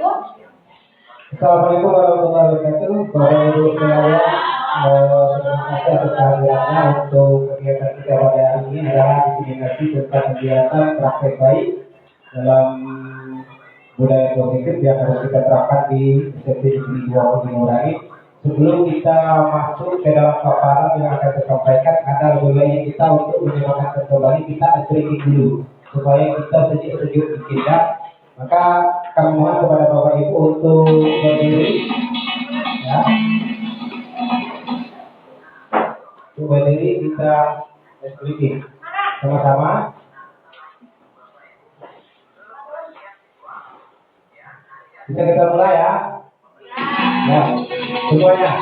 Assalamualaikum warahmatullahi wabarakatuh. Bapak Ibu sekalian, terima kasih atas kehadirannya untuk kegiatan kita pada hari ini adalah diseminasi tentang kegiatan praktek baik dalam budaya positif yang harus kita terapkan di SMP Negeri 2 Purworejo. Sebelum kita masuk ke dalam paparan yang akan saya sampaikan, ada lebih baik kita untuk menyemangatkan kembali kita stretching dulu supaya kita sejuk-sejuk dikit. Maka kami mohon kepada Bapak Ibu untuk berdiri, ya. Untuk berdiri kita stretching sama-sama. Bisa kita mulai ya. Ya, semuanya.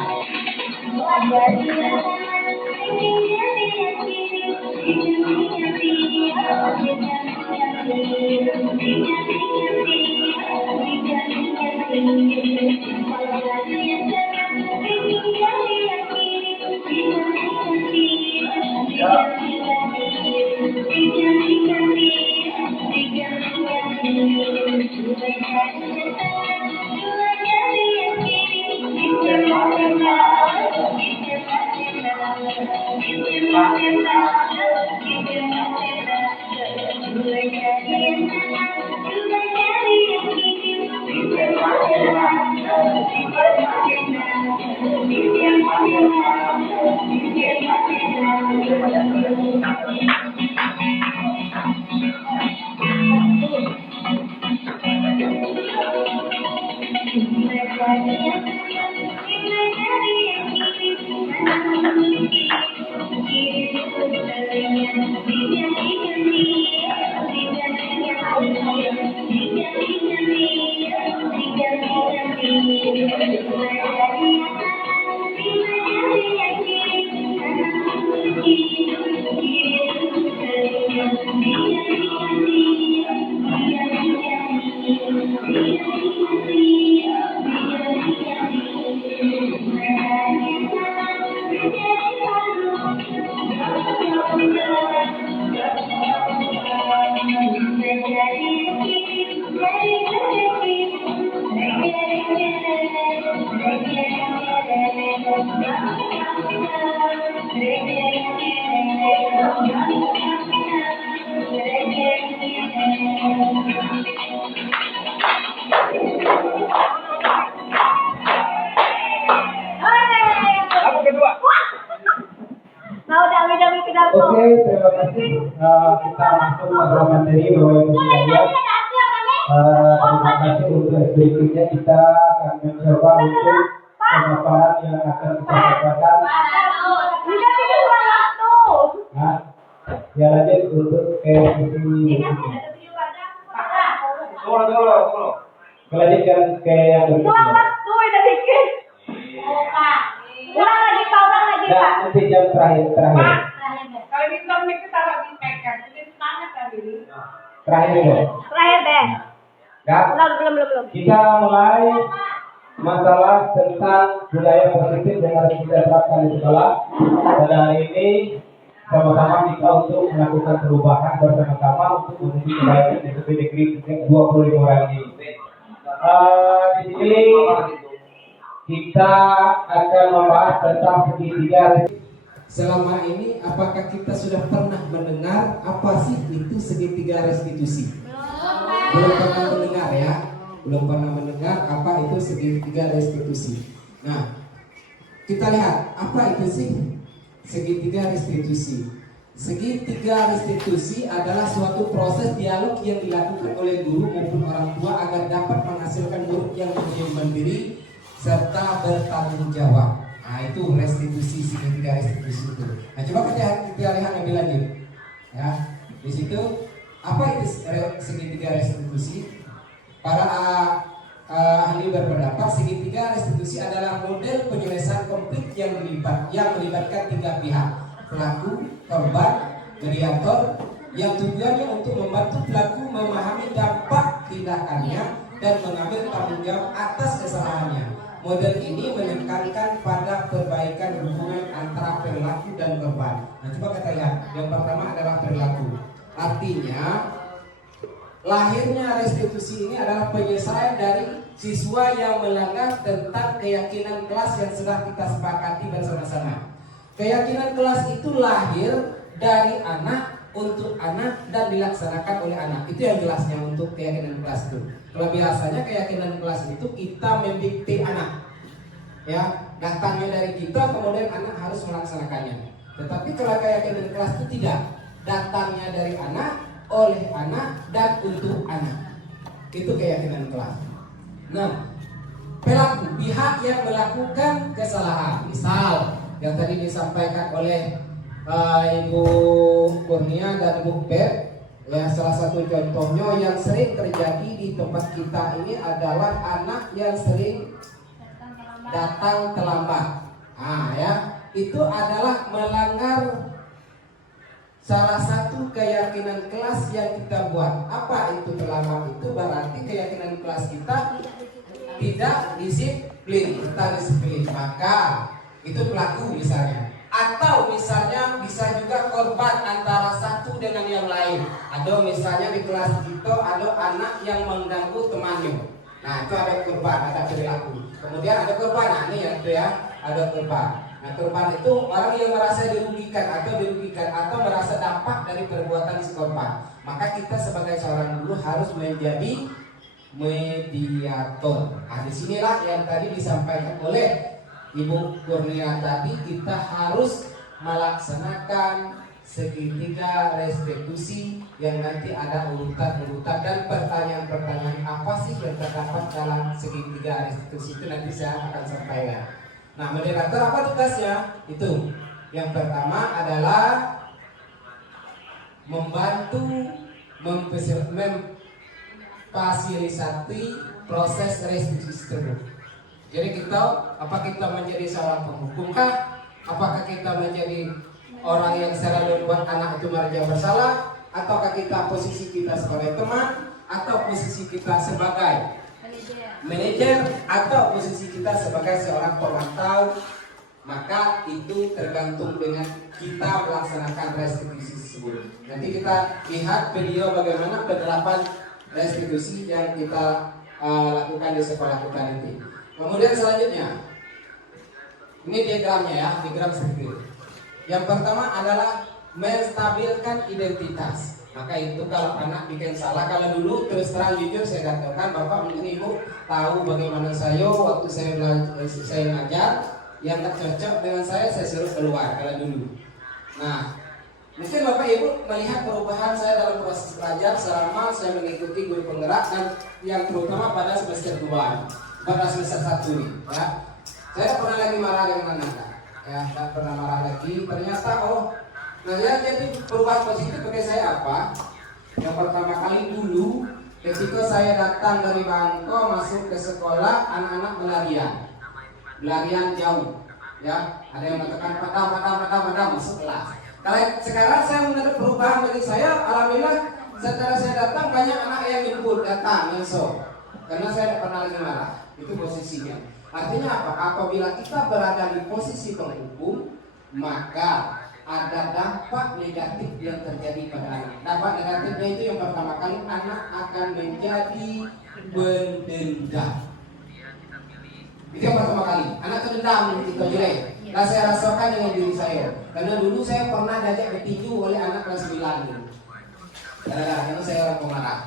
Oke, terima kasih. Kita masuk pada materi Bapak Ibu sekalian. Terima kasih untuk berikutnya kita akan mencoba untuk pemaparan yang akan kita sampaikan. Nah, ya lanjut untuk sesi berikutnya. Melanjutkan ke yang berikutnya. Dan nanti jam terakhir. Terakhir deh. Belum. Kita mulai masalah tentang budaya positif yang harus kita terapkan di sekolah. Pada hari ini sama-sama kita untuk melakukan perubahan bersama-sama untuk menuju kebaikan di SMP Negeri 25 orang ini. Di sini kita akan membahas tentang segitiga. Selama ini apakah kita sudah pernah mendengar apa sih itu segitiga restitusi? Belum pernah mendengar ya? Belum pernah mendengar apa itu segitiga restitusi. Nah, kita lihat apa itu sih segitiga restitusi. Segitiga restitusi adalah suatu proses dialog yang dilakukan oleh guru maupun orang tua agar dapat menghasilkan murid yang menjadi mandiri serta bertanggung jawab. Nah, itu restitusi, segitiga restitusi itu. Nah, coba kita lihat lebih lanjut. Ya, di situ apa itu segitiga restitusi? Para ahli berpendapat segitiga restitusi adalah model penyelesaian konflik yang melibatkan tiga pihak: pelaku, korban, mediator, yang tujuannya untuk membantu pelaku memahami dampak tindakannya dan mengambil tanggung jawab atas kesalahannya. Model ini menekankan pada perbaikan hubungan antara perilaku dan korban. Nah, coba kita lihat. Yang pertama adalah perilaku. Artinya lahirnya restitusi ini adalah penyelesaian dari siswa yang melanggar tentang keyakinan kelas yang sudah kita sepakati bersama-sama. Keyakinan kelas itu lahir dari anak untuk anak dan dilaksanakan oleh anak. Itu yang jelasnya untuk keyakinan kelas itu. Kalau biasanya keyakinan kelas itu kita mendikte anak, ya, datangnya dari kita, kemudian anak harus melaksanakannya. Tetapi kalau keyakinan kelas itu tidak, datangnya dari anak, oleh anak, dan untuk anak. Itu keyakinan kelas. Nah, pelaku, pihak yang melakukan kesalahan, misal yang tadi disampaikan oleh Ibu Kurnia dan Ibu Beb, ya, salah satu contohnya yang sering terjadi di tempat kita ini adalah anak yang sering datang terlambat. Ya, itu adalah melanggar salah satu keyakinan kelas yang kita buat. Apa itu terlambat? Itu berarti keyakinan kelas kita tidak disiplin, maka itu pelaku misalnya. Atau misalnya bisa juga korban antara satu dengan yang lain. Ada misalnya di kelas kita ada anak yang mengganggu temannya. Nah, itu ada korban, ada perilaku. Kemudian ada korban, nah ini ya itu ya, ada korban. Nah, korban itu orang yang merasa dirugikan atau merasa dampak dari perbuatan si korban. Maka kita sebagai seorang guru harus menjadi mediator. Nah, disinilah yang tadi disampaikan oleh Ibu Kurnia tadi, kita harus melaksanakan segitiga restitusi yang nanti ada urutan-urutan dan pertanyaan-pertanyaan apa sih yang terdapat dalam segitiga restitusi itu nanti saya akan sampaikan. Nah, moderator apa tugasnya? Itu yang pertama adalah membantu memfasilitasi proses restitusi tersebut. Jadi apakah kita menjadi seorang penghukum kah? Apakah kita menjadi orang yang selalu membuat anak itu merasa bersalah? Ataukah kita posisi kita sebagai teman? Atau posisi kita sebagai manajer? Atau posisi kita sebagai seorang pemantau? Maka itu tergantung dengan kita melaksanakan restitusi tersebut. Nanti kita lihat video bagaimana penerapan restitusi yang kita lakukan di sekolah kita nanti. Kemudian selanjutnya, ini diagramnya ya, diagram sirkuit. Yang pertama adalah menstabilkan identitas. Maka itu kalau anak bikin salah, kalau dulu terus terang jujur saya katakan, Bapak mungkin Ibu tahu bagaimana saya waktu saya ngajar, yang tak cocok dengan saya suruh keluar kalau dulu. Nah, mungkin Bapak Ibu melihat perubahan saya dalam proses belajar selama saya mengikuti guru penggerak dan yang terutama pada semester 2. Pada semester 1 nih, ya. Saya pernah lagi marah dengan anak, ya, tak pernah marah lagi. Ternyata, nah ya, jadi perubahan positif bagi saya apa? Yang pertama kali dulu, ketika saya datang dari Bangko masuk ke sekolah, anak-anak belarian jauh, ya. Ada yang mengatakan padam masuk kelas. Kalau sekarang saya mendapat perubahan bagi saya, alhamdulillah. Setelah saya datang banyak anak yang jemput datang, yang karena saya tidak pernah lagi marah. Itu posisinya. Artinya apa? Apabila kita berada di posisi penghukum, maka ada dampak negatif yang terjadi pada anak. Dampak negatifnya itu yang pertama kali, anak akan menjadi pendendam. Itu yang pertama kali, anak terdendam kita jelek. Nah, saya rasakan dengan diri saya. Karena dulu saya pernah diajak bertinju oleh anak kelas 9 dulu. Karena saya orang pemarah.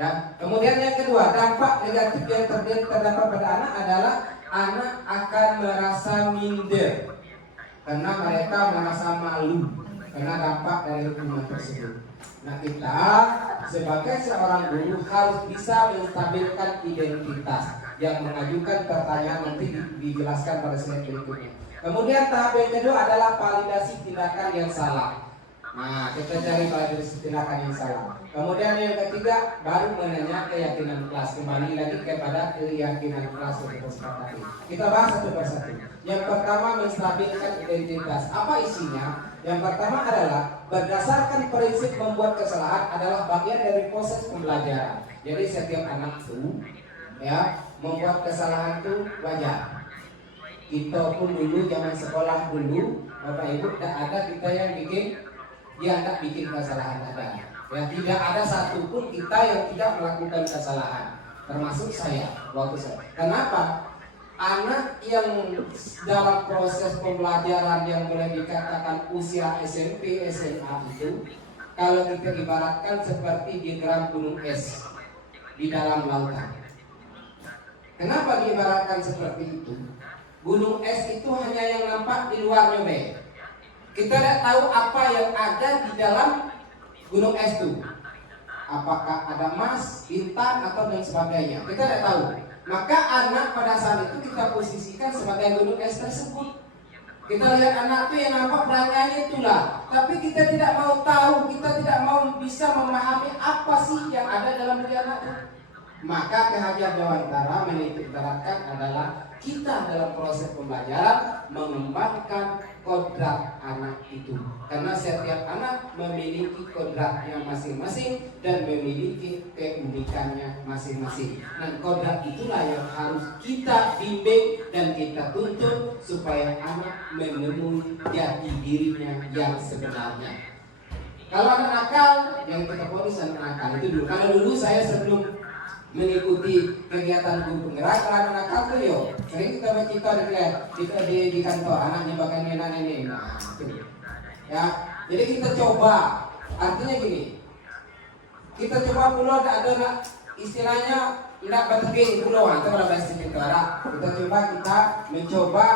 Ya. Kemudian yang kedua, dampak negatif yang terdapat pada anak adalah anak akan merasa minder karena mereka merasa malu karena dampak dari hukuman tersebut. Nah, kita sebagai seorang guru harus bisa menstabilkan identitas yang mengajukan pertanyaan nanti dijelaskan pada slide berikutnya. Kemudian tahap yang kedua adalah validasi tindakan yang salah. Nah, kita cari validasi tindakan yang salah. Kemudian yang ketiga baru menanya keyakinan kelas. Kembali lagi kepada keyakinan kelas yang kita sepakati. Kita bahas satu persatu. Yang pertama, menstabilkan identitas. Apa isinya? Yang pertama adalah berdasarkan prinsip membuat kesalahan adalah bagian dari proses pembelajaran. Jadi setiap anak itu ya membuat kesalahan itu wajar. Kita pun dulu zaman sekolah dulu, Bapak Ibu, tidak ada kita yang bikin kesalahan ada. Ya, tidak ada satupun kita yang tidak melakukan kesalahan, termasuk saya waktu saya. Kenapa? Anak yang dalam proses pembelajaran yang boleh dikatakan usia SMP, SMA itu, kalau kita ibaratkan seperti diagram gunung es di dalam lautan. Kenapa diibaratkan seperti itu? Gunung es itu hanya yang nampak di luarnya, Be. Kita tidak tahu apa yang ada di dalam gunung es itu. Apakah ada emas, intan, atau dan sebagainya. Kita tidak tahu. Maka anak pada saat itu kita posisikan sebagai gunung es tersebut. Kita lihat anak itu yang nampak belakangnya itulah. Tapi kita tidak mau tahu, kita tidak mau bisa memahami apa sih yang ada dalam diri anak itu. Maka Ki Dewantara menitikberatkan adalah kita dalam proses pembelajaran mengembangkan kodrat anak itu. Karena setiap anak memiliki kodratnya masing-masing dan memiliki keunikannya masing-masing. Dan kodrat itulah yang harus kita bimbing dan kita tuntut supaya anak menemui jati dirinya yang sebenarnya. Kalau anak nakal, yang kita fokus anak nakal itu dulu. Kalau dulu saya sebelum mengikuti kegiatan guru penggerak, anak nakal tuh yo sering kita bercerita di kantor anaknya bahkan nenek ini. Nah, itu. Ya, jadi kita coba. Artinya gini, kita coba pulau ada istilahnya tidak berteping pulau atau bahasa Jawa. Kita mencoba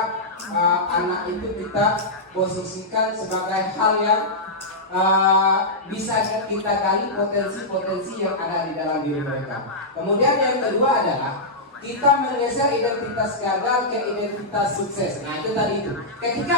anak itu kita posisikan sebagai hal yang bisa kita gali potensi-potensi yang ada di dalam diri mereka. Kemudian yang kedua adalah kita menggeser identitas gagal ke identitas sukses. Nah itu tadi itu. Ketika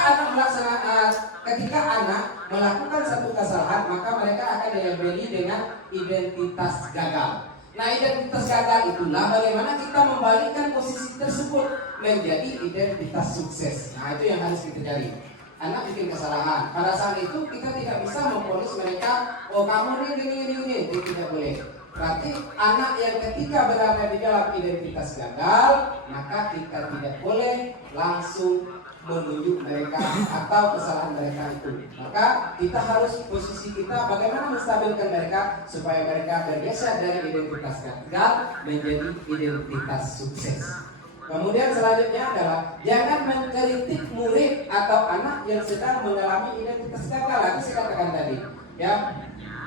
anak melakukan satu kesalahan, maka mereka akan dilabeli dengan identitas gagal. Nah identitas gagal itulah bagaimana kita membalikkan posisi tersebut menjadi identitas sukses. Nah itu yang harus kita cari. Anak bikin kesalahan. Pada saat itu kita tidak bisa memponis mereka, oh kamu ini, itu tidak boleh. Berarti anak yang ketika berada di dalam identitas gagal, maka kita tidak boleh langsung menunjuk mereka atau kesalahan mereka itu. Maka kita harus posisi kita bagaimana menstabilkan mereka supaya mereka bergeser dari identitas gagal menjadi identitas sukses. Kemudian selanjutnya adalah jangan mengkritik murid atau anak yang sedang mengalami identitas gagal. Itu saya katakan tadi, ya.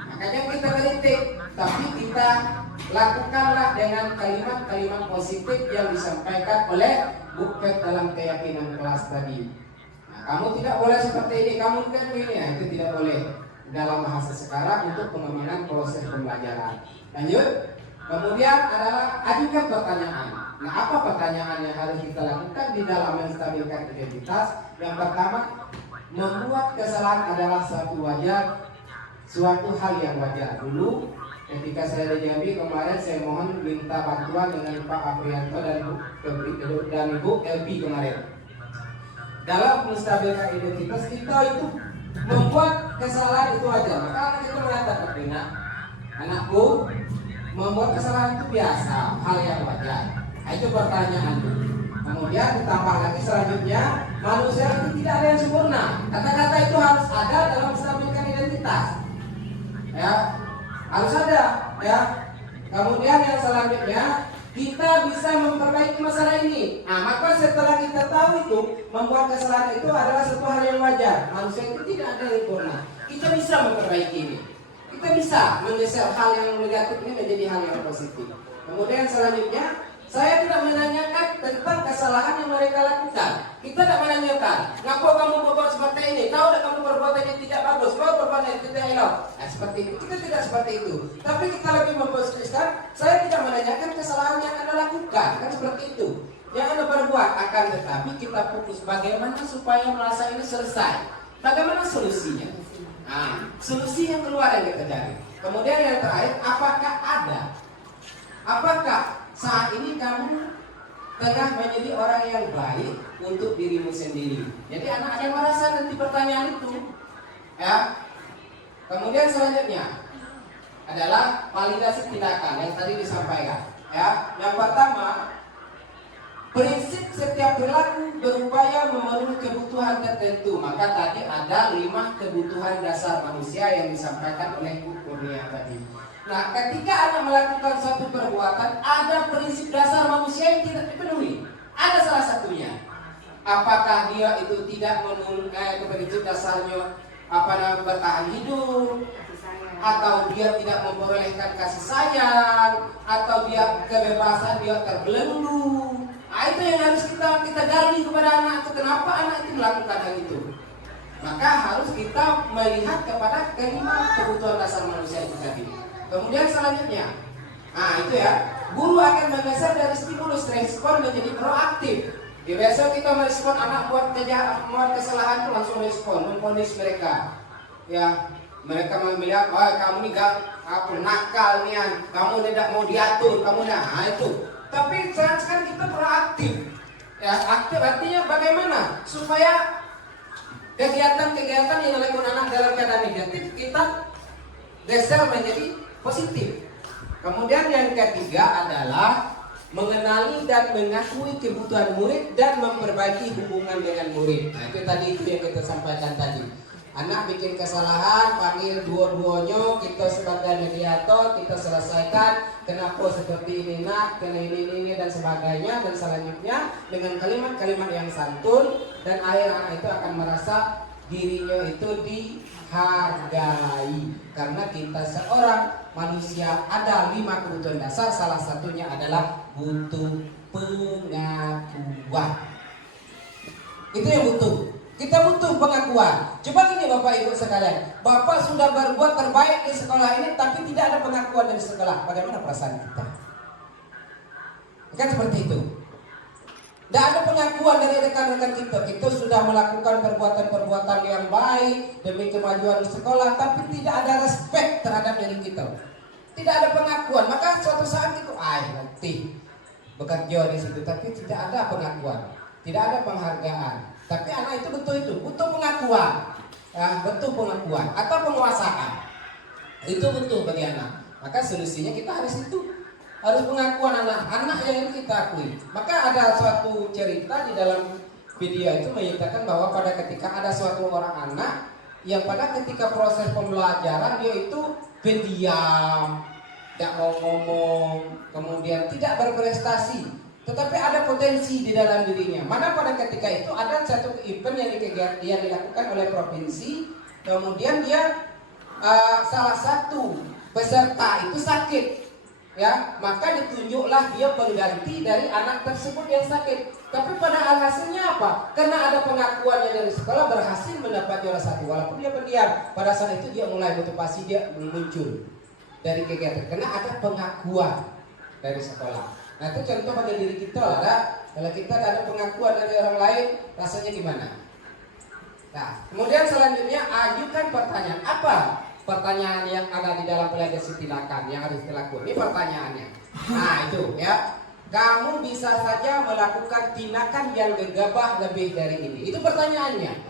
Makanya kita kritik, tapi kita lakukanlah dengan kalimat-kalimat positif yang disampaikan oleh bukti dalam keyakinan kelas tadi. Nah, kamu tidak boleh seperti ini, kamu kan ini, ya, itu tidak boleh dalam bahasa sekarang untuk pengembangan proses pembelajaran. Lanjut. Kemudian adalah ajukan pertanyaan. Nah, apa pertanyaan yang harus kita lakukan di dalam menstabilkan identitas? Yang pertama, membuat kesalahan adalah suatu hal yang wajar. Dulu ketika saya di Jambi kemarin, saya mohon minta bantuan dengan Pak Aprianto dan Ibu Elvi kemarin. Dalam menstabilkan identitas kita itu membuat kesalahan itu wajar. Maka anak itu mengatakan, Rina, anakku, membuat kesalahan itu biasa, hal yang wajar. Nah, itu pertanyaan. Kemudian ditambah lagi selanjutnya, manusia itu tidak ada yang sempurna. Kata-kata itu harus ada dalam menstabilkan identitas. Ya, harus ada. Ya. Kemudian yang selanjutnya, kita bisa memperbaiki masalah ini. Nah, maka setelah kita tahu itu, membuat kesalahan itu adalah satu hal yang wajar. Manusia itu tidak ada yang sempurna. Kita bisa memperbaiki ini. Kita bisa menggeser hal yang negatif ini menjadi hal yang positif. Kemudian selanjutnya, saya tidak menanyakan tentang kesalahan yang mereka lakukan. Kita tidak menanyakan, ngapa kamu berbuat seperti ini? Tahu tidak kamu berbuat ini tidak bagus? Kau berbuat ini tidak elok. Nah, seperti itu. Kita tidak seperti itu. Tapi kita lebih memposisikan, saya tidak menanyakan kesalahan yang Anda lakukan. Kan seperti itu. Yang Anda berbuat akan, tetapi kita fokus bagaimana supaya merasa ini selesai. Bagaimana solusinya? Nah, solusi yang keluar yang kita cari. Kemudian yang terakhir, apakah saat ini kamu tengah menjadi orang yang baik untuk dirimu sendiri? Jadi anak yang merasa nanti pertanyaan itu, ya. Kemudian selanjutnya adalah validasi tindakan yang tadi disampaikan. Ya, yang pertama, Prinsip setiap perilaku berupaya memenuhi kebutuhan tertentu. Maka tadi ada 5 kebutuhan dasar manusia yang disampaikan oleh Bu Kurnia tadi. Nah, ketika Anda melakukan suatu perbuatan, ada prinsip dasar manusia yang tidak dipenuhi. Ada salah satunya. Apakah dia itu tidak memenuhi prinsip dasarnya bertahan hidup, atau dia tidak memperolehkan kasih sayang, atau dia kebebasan dia terbelenggu. Nah, itu yang harus kita gali kepada anak itu. Kenapa anak itu melakukan hal itu? Maka harus kita melihat kepada kelima kebutuhan dasar manusia itu tadi. Kemudian selanjutnya, nah itu ya, guru akan menggeser dari stimulus respon menjadi proaktif. Ya, biasa kita merespon anak buat kesalahan itu langsung respon, memponis mereka. Ya, mereka melihat, kamu ini nakal nih, kamu tidak mau diatur, kamu nah itu. Tapi sekarang kita proaktif. Ya, aktif artinya bagaimana supaya kegiatan-kegiatan yang dilakukan anak dalam keadaan negatif kita geser menjadi positif. Kemudian yang ketiga adalah mengenali dan mengakui kebutuhan murid dan memperbaiki hubungan dengan murid. Nah, itu tadi itu yang kita sampaikan tadi. Anak bikin kesalahan, panggil dua-duanya, kita sebagai mediator, kita selesaikan. Kenapa seperti ini nak, kena ini dan sebagainya. Dan selanjutnya dengan kalimat-kalimat yang santun. Dan akhir anak itu akan merasa dirinya itu dihargai. Karena kita seorang manusia ada 5 kebutuhan dasar. Salah satunya adalah butuh pengakuan. Itu yang butuh. Kita butuh pengakuan. Coba gini Bapak Ibu sekalian, Bapak sudah berbuat terbaik di sekolah ini, tapi tidak ada pengakuan dari sekolah. Bagaimana perasaan kita? Kan seperti itu. Tidak ada pengakuan dari rekan-rekan kita. Kita sudah melakukan perbuatan-perbuatan yang baik demi kemajuan sekolah, tapi tidak ada respect terhadap diri kita. Tidak ada pengakuan. Maka suatu saat itu, nanti bekerja di situ, tapi tidak ada pengakuan, tidak ada penghargaan. Tapi anak itu butuh pengakuan, ya, butuh pengakuan atau penguasaan. Itu butuh bagi anak. Maka solusinya kita harus pengakuan anak yang kita akui. Maka ada suatu cerita di dalam video itu menyatakan bahwa pada ketika ada suatu orang anak yang pada ketika proses pembelajaran dia itu pendiam, tidak mau ngomong, kemudian tidak berprestasi. Tetapi ada potensi di dalam dirinya. Mana pada ketika itu ada satu event yang dilakukan oleh provinsi. Kemudian dia salah satu peserta itu sakit, ya, maka ditunjuklah dia pengganti dari anak tersebut yang sakit. Tapi pada hasilnya apa? Karena ada pengakuannya dari sekolah, berhasil mendapat juara 1 walaupun dia pendiam. Pada saat itu dia mulai motivasi, dia muncul dari kegiatan karena ada pengakuan dari sekolah. Nah, itu contoh pada diri kita lah. Kalau kita ada pengakuan dari orang lain, rasanya gimana? Nah, kemudian selanjutnya ajukan pertanyaan. Apa pertanyaan yang ada di dalam pelajaran tindakan yang harus dilakukan? Ini pertanyaannya. Nah, itu ya. Kamu bisa saja melakukan tindakan yang gegabah lebih dari ini. Itu pertanyaannya.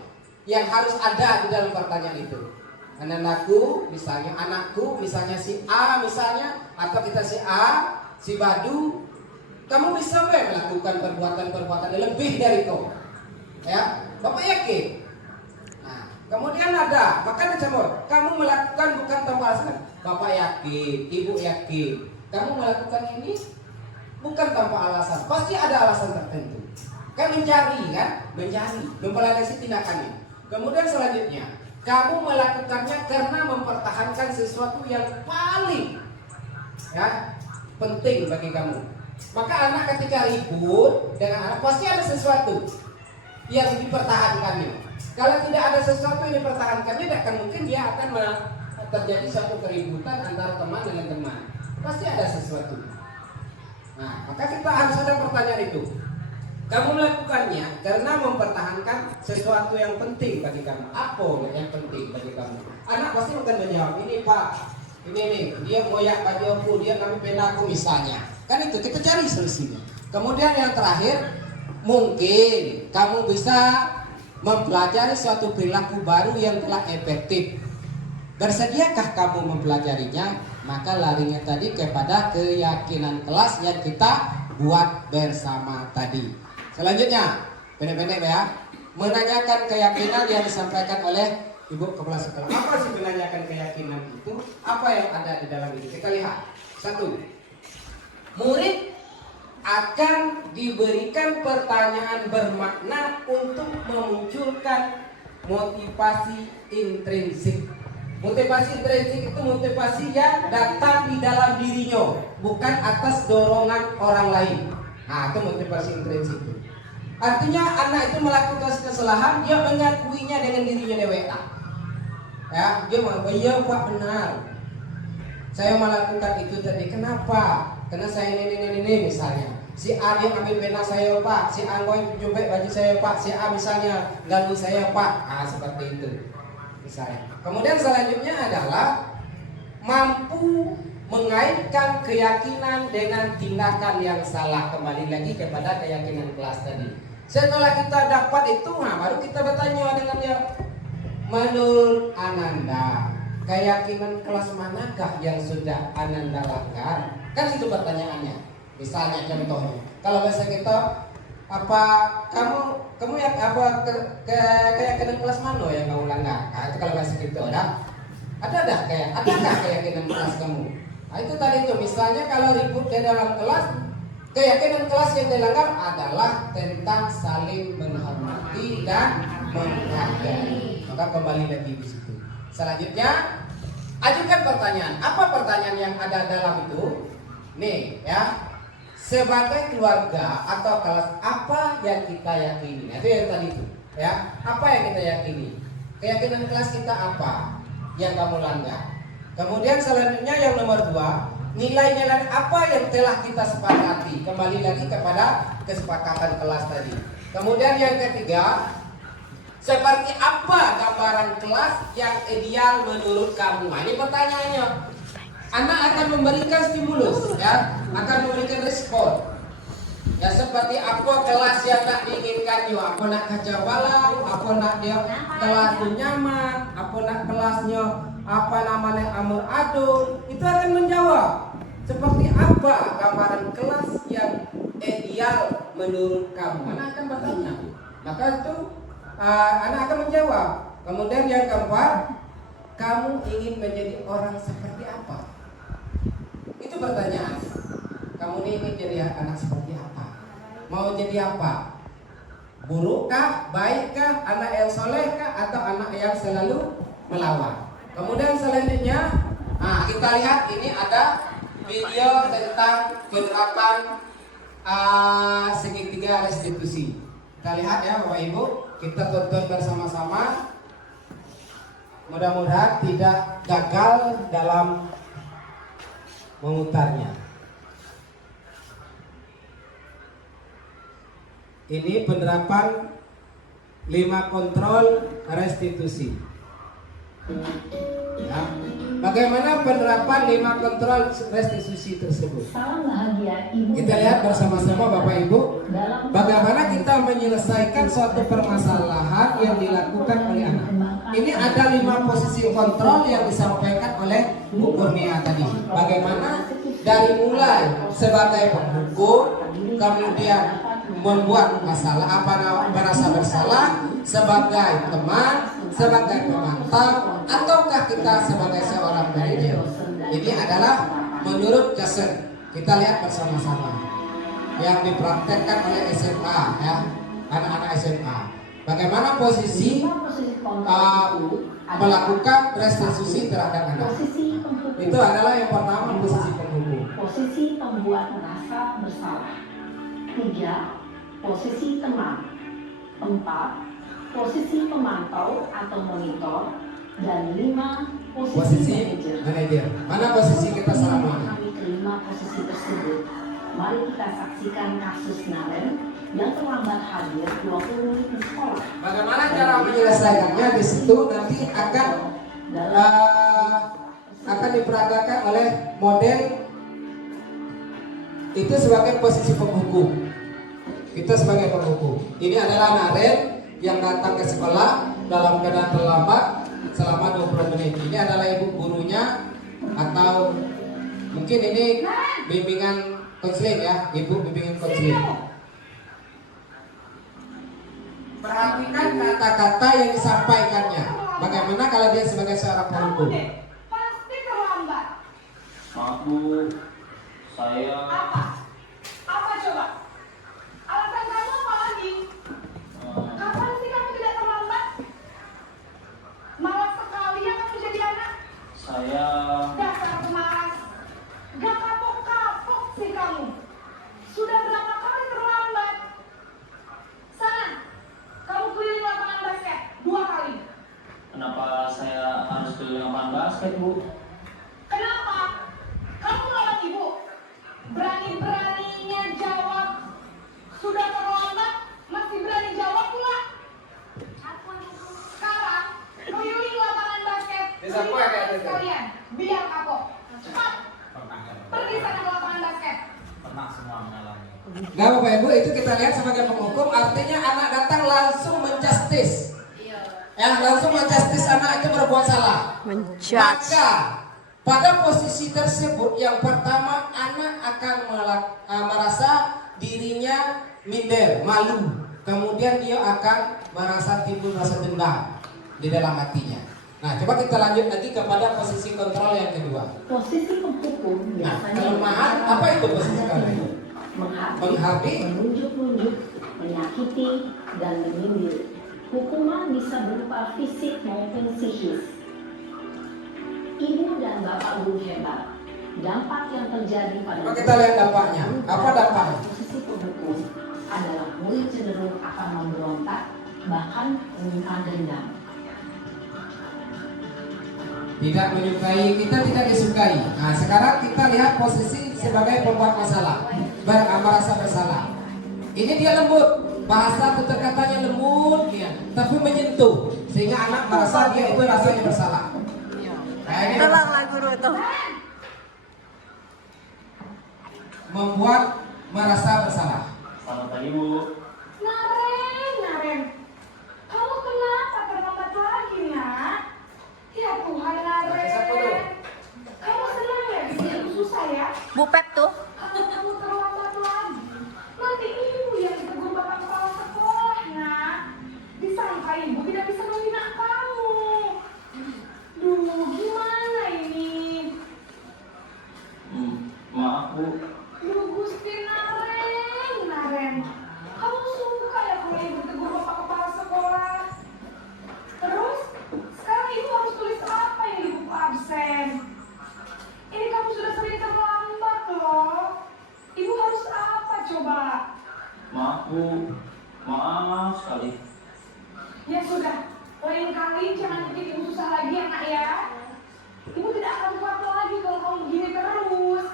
Yang harus ada di dalam pertanyaan itu. Anakku, misalnya si A misalnya, atau kita si A, si Badu. Kamu bisa melakukan perbuatan-perbuatan lebih dari itu, ya, Bapak yakin? Nah, kemudian ada, maka dicamur. Kamu melakukan bukan tanpa alasan. Bapak yakin, Ibu yakin, kamu melakukan ini bukan tanpa alasan. Pasti ada alasan tertentu. Kan mencari, mempelajari tindakannya. Kemudian selanjutnya, kamu melakukannya karena mempertahankan sesuatu yang paling, ya, penting bagi kamu. Maka anak ketika ribut dengan anak pasti ada sesuatu yang dipertahankannya. Kalau tidak ada sesuatu yang dipertahankannya, tidak akan mungkin dia akan terjadi suatu keributan antara teman dengan teman. Pasti ada sesuatu. Nah, maka kita harus ada pertanyaan itu. Kamu melakukannya karena mempertahankan sesuatu yang penting bagi kamu. Apa yang penting bagi kamu? Anak pasti akan menjawab, ini Pak, ini nih, dia ngoyak baju aku, dia ngambil pena aku misalnya. Kan itu kita cari solusinya. Kemudian yang terakhir, mungkin kamu bisa mempelajari suatu perilaku baru yang telah efektif. Bersediakah kamu mempelajarinya? Maka larinya tadi kepada keyakinan kelas yang kita buat bersama tadi. Selanjutnya, pendek-pendek ya, menanyakan keyakinan yang disampaikan oleh Ibu Kepala Sekolah. Apa sih menanyakan keyakinan itu? Apa yang ada di dalam itu? Kita lihat. Satu, murid akan diberikan pertanyaan bermakna untuk memunculkan motivasi intrinsik. Motivasi intrinsik itu motivasi yang datang di dalam dirinya, bukan atas dorongan orang lain. Nah, itu motivasi intrinsik itu. Artinya anak itu melakukan kesalahan, dia mengakuinya dengan dirinya dewek. Ya, dia mengatakan, iya Pak benar. Saya melakukan itu tadi. Kenapa? Karena saya ini misalnya. Si A dia ambil pena saya Pak, si A jubek baju saya Pak, si A misalnya ganggu saya Pak. Ah, seperti itu misalnya. Kemudian selanjutnya adalah mampu mengaitkan keyakinan dengan tindakan yang salah. Kembali lagi kepada keyakinan kelas tadi. Setelah kita dapat itu, nah baru kita bertanya dengan dia, menurut Ananda, keyakinan kelas manakah yang sudah Ananda lakukan? Kan itu pertanyaannya. Misalnya contohnya, kalau bahasa kita, apa kamu ya apa keyakinan kelas mana yang kamu langgar? Nah, itu kalau bahasa kita adakah keyakinan kelas kamu? Nah, itu tadi itu misalnya kalau ribut di dalam kelas, keyakinan kelas yang dilanggar adalah tentang saling menghormati dan menghargai. Maka kembali lagi di situ. Selanjutnya, ajukan pertanyaan. Apa pertanyaan yang ada dalam itu? Nih, ya. Sebagai keluarga atau kelas, apa yang kita yakini? Itu yang tadi itu, ya. Apa yang kita yakini? Keyakinan kelas kita apa yang kamu langgar? Kemudian selanjutnya yang nomor 2, nilai-nilai apa yang telah kita sepakati? Kembali lagi kepada kesepakatan kelas tadi. Kemudian yang ketiga, seperti apa gambaran kelas yang ideal menurut kamu? Nah, ini pertanyaannya. Anak akan memberikan stimulus, ya, akan memberikan respon. Ya seperti apa kelas yang tak diinginkan, yo, apa nak kacau balau, apa nak dia kelasnya nyaman, apa nak kelasnya apa namanya amur adul, itu akan menjawab. Seperti apa gambaran kelas yang ideal menurut kamu? Anak akan bertanya. Maka itu anak akan menjawab. Kemudian yang keempat, kamu ingin menjadi orang seperti apa? Itu pertanyaan. Kamu ingin jadi anak seperti apa? Mau jadi apa? Buruk kah? Baik kah? Anak yang soleh kah? Atau anak yang selalu melawan? Kemudian selanjutnya, nah kita lihat ini ada video tentang penerapan segitiga restitusi. Kita lihat ya Bapak Ibu, kita tonton bersama-sama. Mudah-mudahan tidak gagal dalam memutarnya. Ini penerapan 5 kontrol restitusi. Ya. Bagaimana penerapan 5 kontrol restitusi tersebut? Salam bahagia Ibu. Kita lihat bersama-sama Bapak Ibu, bagaimana kita menyelesaikan suatu permasalahan yang dilakukan oleh anak. Ini ada 5 posisi kontrol yang disampaikan oleh Bu Kurnia tadi. Bagaimana dari mulai sebagai penghukum, kemudian membuat masalah merasa bersalah, sebagai teman, sebagai pemantau, ataukah kita sebagai seorang manajer. Ini adalah menurut Jason. Kita lihat bersama-sama yang dipraktekkan oleh SMA, ya, anak-anak SMA. Bagaimana posisi melakukan restitusi terhadap anak. Itu adalah yang pertama, posisi penghukum. Posisi pembuat merasa bersalah. 3. Posisi teman. 4. Posisi pemantau atau monitor. Dan 5. Posisi manajer. Mana posisi kita selama ini? Kami kelima posisi tersebut. Mari kita saksikan kasus Naren yang terlambat hadir 20 menit di sekolah. Bagaimana cara menyelesaikannya? Di situ nanti akan diperagakan oleh model itu sebagai posisi penghukum. Kita sebagai penghukum. Ini adalah Naren yang datang ke sekolah dalam keadaan terlambat selama 20 menit. Ini adalah ibu gurunya atau mungkin ini bimbingan konseling ya, ibu bimbingan konseling. Perhatikan kata-kata yang disampaikannya. Bagaimana kalau dia sebagai seorang pemimpin? Pasti terlambat. Maaf Bu, saya Apa? Apa coba? Alasan kamu apa lagi? Kapan sih kamu tidak terlambat? Malas sekali ya kamu jadi anak. saya Dasar pemalas. Gak kapok-kapok sih kamu. Sudah berapa kali terlambat? Sana, kamu keliling lapangan basket 2 kali. kenapa saya harus keliling lapangan basket Bu? Kenapa? Kamu lawan ibu. Berani-beraninya jawab. Sudah terlambat, masih berani jawab pula. Sekarang, keliling lapangan basket. Bisa kue kayak gitu. Sekalian, biar kapok. Cepat, pergi sana ke lapangan basket. Pernah semua mengalami. Nah Bapak Ibu, itu kita lihat sebagai penghukum, artinya anak datang langsung menjustis. Ya, langsung menjustis anak itu berbuat salah. Maka pada posisi tersebut yang pertama anak akan merasa dirinya minder, malu. Kemudian dia akan merasa timbul rasa dendam di dalam hatinya. Nah, coba kita lanjut lagi kepada posisi kontrol yang kedua. Posisi penghukum Nah, biasanya kelemahan apa itu posisi kontrol? menghardik, menunjuk-nunjuk, menyakiti, dan menyindir. Hukuman bisa berupa fisik maupun psikis. Ibu dan bapak guru hebat. Dampak yang terjadi pada Coba kita lihat dampaknya. Apa dampaknya? posisi penghukum adalah murid cenderung akan memberontak, bahkan menyimpan dendam. Tidak menyukai, kita tidak disukai. Nah, sekarang kita lihat posisi sebagai pembuat masalah, merasa bersalah. Ini dia lembut, bahasa tutur katanya lembut dia, tapi menyentuh sehingga anak merasa dia itu rasanya bersalah. Kayaknya Tolong lah guru tuh. membuat merasa bersalah. Selamat pagi Bu. Naren. Kamu kenapa terlambat lagi, nak? Ya Tuhan, Naren. Kamu senang ya bikin ibu susah ya? Bu Pep tuh. Kalau kamu terlambat lagi, nanti ibu yang ditegur bapak kepala sekolah, nak. Disangka ibu tidak bisa membina kamu. Duh, gimana ini? Maaf Bu. Duh, Gusti Naren. Kamu suka ya kalau ibu tegur bapak kepala sekolah? Terus, sekarang ibu harus tulis apa yang di buku absen? Ini kamu sudah sering terlambat loh. Ibu harus apa coba? Maaf Bu. Maaf sekali. Ya sudah, lain kali jangan bikin ibu susah lagi ya nak ya. Ibu tidak akan kuat lagi kalau kamu begini terus.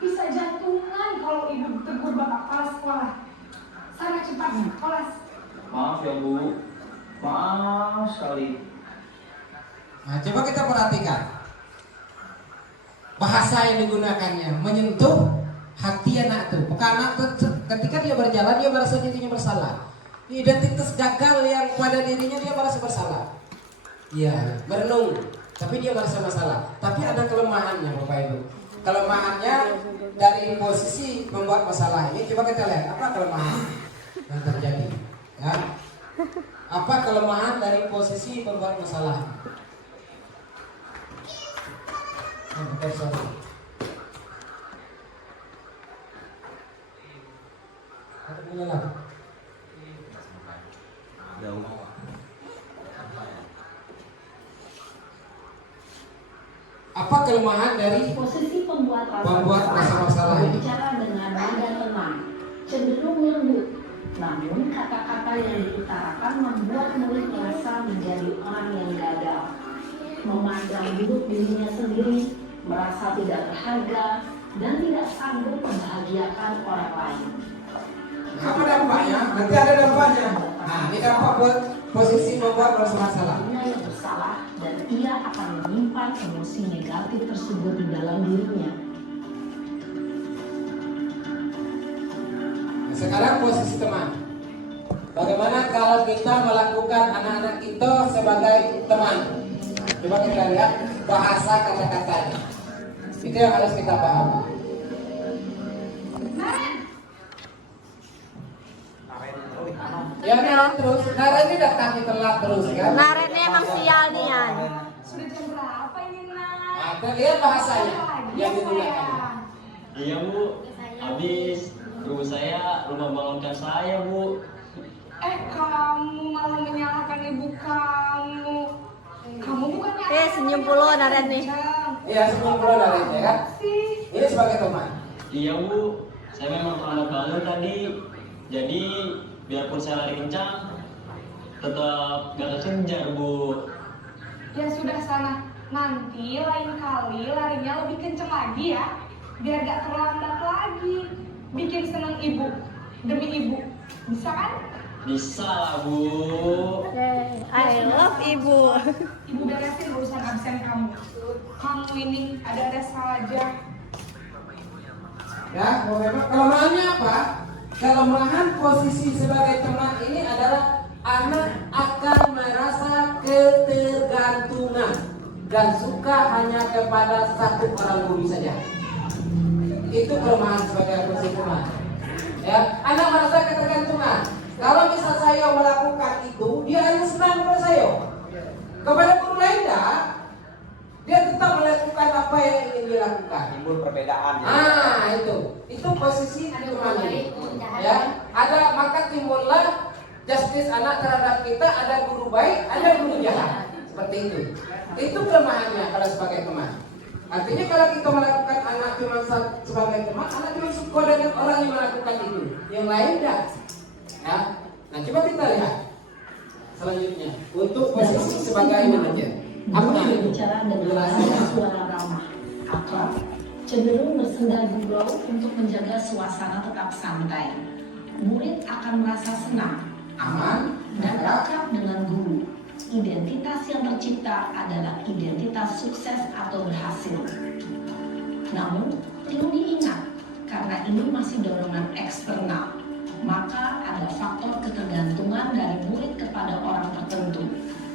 Bisa jantungan kalau ibu tegur bapak kepala sekolah. Sana cepat, kelas. Maaf ya Bu. Maaf sekali. Nah, coba kita perhatikan bahasa yang digunakannya, menyentuh hati anak itu. Anak ketika dia berjalan dia merasa dirinya bersalah. Identitas gagal yang pada dirinya dia merasa bersalah. Iya, merenung, tapi dia merasa bersalah. Tapi ada kelemahannya Bapak Ibu. Kelemahannya dari posisi membuat masalah ini, coba kita lihat apa kelemahan yang terjadi. Ya. Apa kelemahan dari posisi membuat masalah? Sorry. Atau punya lagi? Apa kelemahan dari Posisi pembuat masalah ini? berbicara dengan nada tenang, cenderung lembut. Namun kata-kata yang diutarakan membuat murid merasa menjadi orang yang gagal, memandang hidup dirinya sendiri, merasa tidak berharga, dan tidak sanggup membahagiakan orang lain. Apa dampaknya? Nanti ada dampaknya. Nah, ini dampak buat posisi membuat masalah. Dirinya yang bersalah dan ia akan menyimpan emosi negatif tersebut di dalam dirinya. Sekarang posisi teman. Bagaimana kalau kita melakukan anak-anak kita sebagai teman? Coba kita lihat bahasa kata-katanya. Itu yang harus kita pahami. Ya Naren terus, Naren ini datangnya telat terus kan? Naren ini emang sial nih Yan. Sudah jam berapa ini, Nak? Nah, lihat bahasanya yang digunakan. Iya Bu, habis ibu saya rumah bangunkan saya Bu. Kamu malah menyalahkan ibu kamu. Kamu bukannya Senyum puluh Naren nih. Iya, sebelum pulang Naren ya kan? sih. Ini sebagai teman. Iya Bu, saya memang terlambat bangun tadi. Jadi biarpun saya lari kencang, tetap gak kekejar Bu. Ya sudah sana. Nanti lain kali larinya lebih kenceng lagi ya. Biar gak terlambat lagi. Bikin seneng ibu. Demi ibu. Bisa kan? Bisa lah Bu. I love ibu. Ibu beresin urusan absen kamu. Kamu ini ada-ada saja. Ya, memang kelemahannya apa? Kelemahan posisi sebagai teman ini adalah anak akan merasa ketergantungan dan suka hanya kepada satu orang guru saja. Itu kelemahan sebagai posisi teman. Ya, anak merasa ketergantungan. Kalau misal saya melakukan itu, dia hanya senang kepada saya. Kepada guru lain tidak. Dia tetap melakukan apa yang ingin dilakukan. Timbul perbedaan ya. Itu posisi teman ini. Ya, maka timbullah justice anak terhadap kita, ada guru baik, ada guru jahat. Seperti itu. Itu kelemahannya kalau sebagai teman. Artinya kalau kita melakukan anak cuma sebagai teman, anak cuma suka dengan orang yang melakukan itu. Yang lain tidak. Ya. Nah, coba kita lihat selanjutnya untuk posisi sebagai manajer. Apa Guru itu? berbicara dengan suara ramah, akrab, cenderung bersenda gurau untuk menjaga suasana tetap santai. Murid akan merasa senang, aman, dan akrab dengan guru. Identitas yang tercipta adalah identitas sukses atau berhasil. Namun, perlu diingat, karena ini masih dorongan eksternal, maka ada faktor ketergantungan dari murid kepada orang tertentu.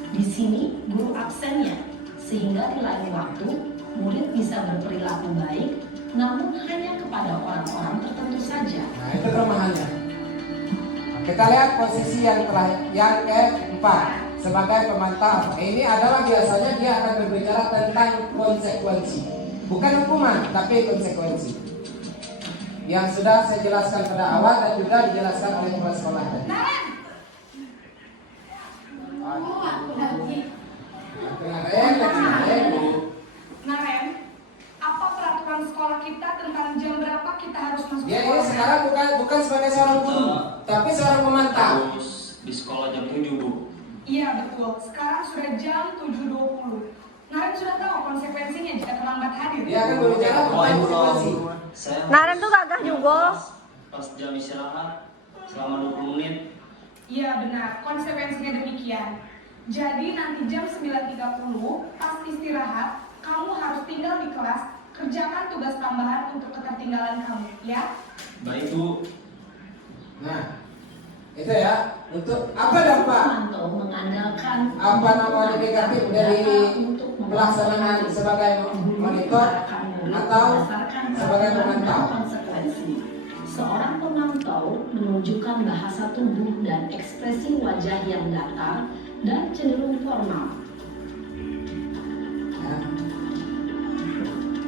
Di sini guru absennya, sehingga di lain waktu murid bisa berperilaku baik, namun hanya kepada orang-orang tertentu saja. Nah, itu kelemahannya. Kita lihat posisi yang terakhir, yang keempat sebagai pemantau. Ini adalah biasanya dia akan berbicara tentang konsekuensi, bukan hukuman, tapi konsekuensi. Yang sudah saya jelaskan pada awal dan juga dijelaskan oleh kepala sekolah. Naren, apa peraturan sekolah kita tentang jam berapa kita harus masuk Dia ini sekolah? sekarang bukan sebagai seorang guru, tapi seorang pemantau. Harus di sekolah jam 7 Bu. Iya betul, sekarang sudah jam 7.20. Naren sudah tahu konsekuensinya jika terlambat hadir. Dia akan berbicara tentang konsekuensi. Saya Naren tuh gagah juga. pas jam istirahat selama 20 menit. Iya benar, konsekuensinya demikian. Jadi nanti jam 9.30 pas istirahat, kamu harus tinggal di kelas, kerjakan tugas tambahan untuk ketertinggalan kamu, ya? Baik Bu. Nah, itu ya. Untuk apa dampak? Pemantau mengandalkan Apa namanya negatif dari pelaksanaan sebagai monitor atau sebagai pemantau? konsekuensi. Seorang pemantau menunjukkan bahasa tubuh dan ekspresi wajah yang datar dan cenderung formal. Nah.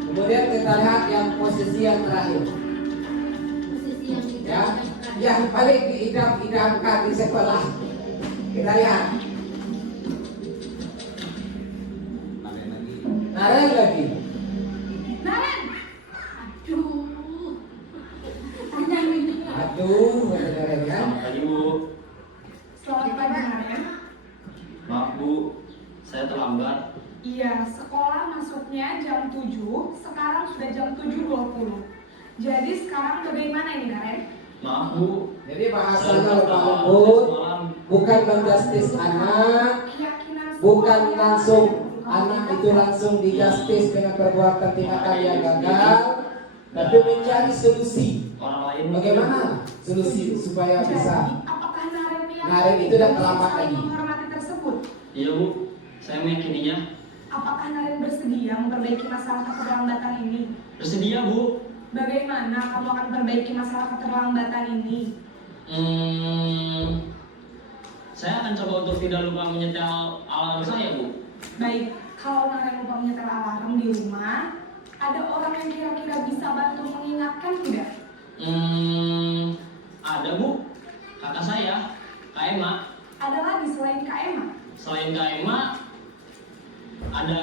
Kemudian kita lihat yang posisi yang terakhir. Ya, yang paling diidam-idamkan di sekolah. Kita lihat. Naren lagi. Naren! Aduh, Naren ya. Selamat pagi Bu. Selamat pagi Naren. Maaf Bu, saya terlambat. Iya, sekolah masuknya jam 7, sekarang sudah jam 7.20. Jadi sekarang bagaimana ini Naren? Maaf Bu. Jadi bahasanya Pak Lembut bukan menjustis anak, Keyakinan bukan sekolah langsung yang anak itu langsung dijustis dengan perbuatan tindakan yang gagal, tapi mencari solusi. Orang lain Bagaimana solusi supaya Jadi, bisa? apakah Naren Naren itu udah terlambat saling lagi. menghormati tersebut? Iya Bu, saya meyakininya. Apakah Naren bersedia memperbaiki masalah keterlambatan ini? Bersedia Bu. Bagaimana kamu akan perbaiki masalah keterlambatan ini? saya akan coba untuk tidak lupa menyetel alarm saya, Bu. Baik, kalau Naren lupa menyetel alarm di rumah, ada orang yang kira-kira bisa bantu mengingatkan tidak? Ada, Bu. Kakak saya, Kak Emma. Ada lagi selain Kak Emma? Selain Kak Emma, ada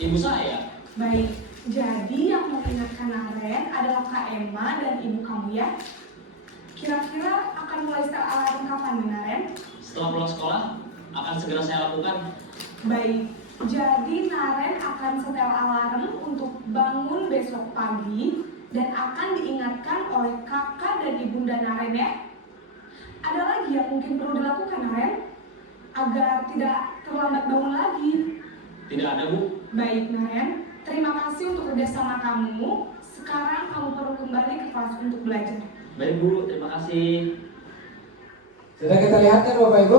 ibu saya. Baik, jadi yang mengingatkan Naren adalah Kak Emma dan ibu kamu ya? Kira-kira akan mulai setel alarm kapan nih Naren? Setelah pulang sekolah, akan segera saya lakukan. Baik, jadi Naren akan setel alarm untuk bangun besok pagi dan akan diingatkan oleh kakak dan ibunda Naren ya. Ada lagi yang mungkin perlu dilakukan Naren agar tidak terlambat bangun lagi? Tidak ada, Bu. Baik Naren, terima kasih untuk kerjasama kamu. Sekarang kamu perlu kembali ke kelas untuk belajar. Baik, Bu. Terima kasih. Sudah kita lihat kan Bapak Ibu,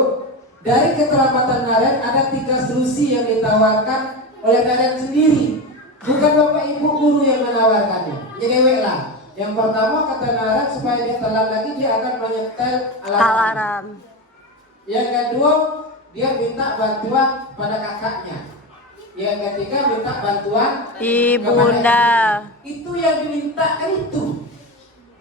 dari keterlambatan Naren ada 3 solusi yang ditawarkan oleh Naren sendiri. Bukan Bapak Ibu guru yang menawarkannya. Nyeweklah. Yang pertama kata Naren supaya dia telat lagi dia akan menyetel Alarm. Yang kedua dia minta bantuan pada kakaknya. Yang ketiga minta bantuan Ibunda. Itu yang dimintakan itu.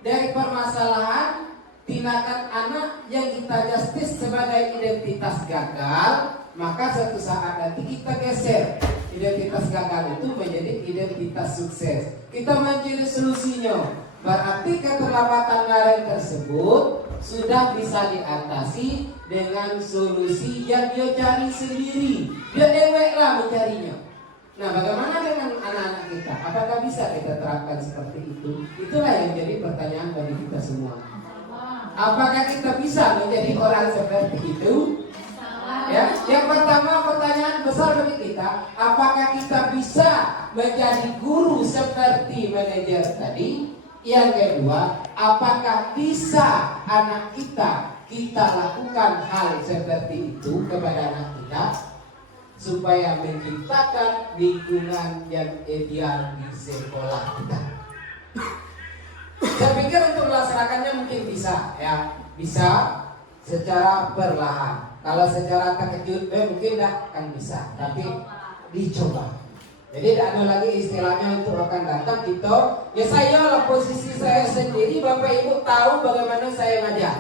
Dari permasalahan tindakan anak yang kita justice sebagai identitas gagal, maka suatu saat nanti kita geser identitas gagal itu menjadi identitas sukses. Kita mencari solusinya. Berarti keterlambatan Naren tersebut sudah bisa diatasi dengan solusi yang dia cari sendiri. Dia deweklah mencarinya. Nah, bagaimana dengan anak-anak kita? Apakah bisa kita terapkan seperti itu? Itulah yang jadi pertanyaan bagi kita semua. Apakah kita bisa menjadi orang seperti itu? Ya, yang pertama pertanyaan besar bagi kita, apakah kita bisa menjadi guru seperti manajer tadi? Yang kedua, apakah bisa anak kita lakukan hal seperti itu kepada anak kita supaya menciptakan lingkungan yang ideal di sekolah kita? Saya pikir untuk melaksanakannya mungkin bisa, ya, bisa secara perlahan. Kalau secara terkejut, mungkin tidak akan bisa, tapi dicoba. Jadi tidak ada lagi istilahnya untuk akan datang kita. Ya saya lah posisi saya sendiri, Bapak Ibu tahu bagaimana saya ngajar,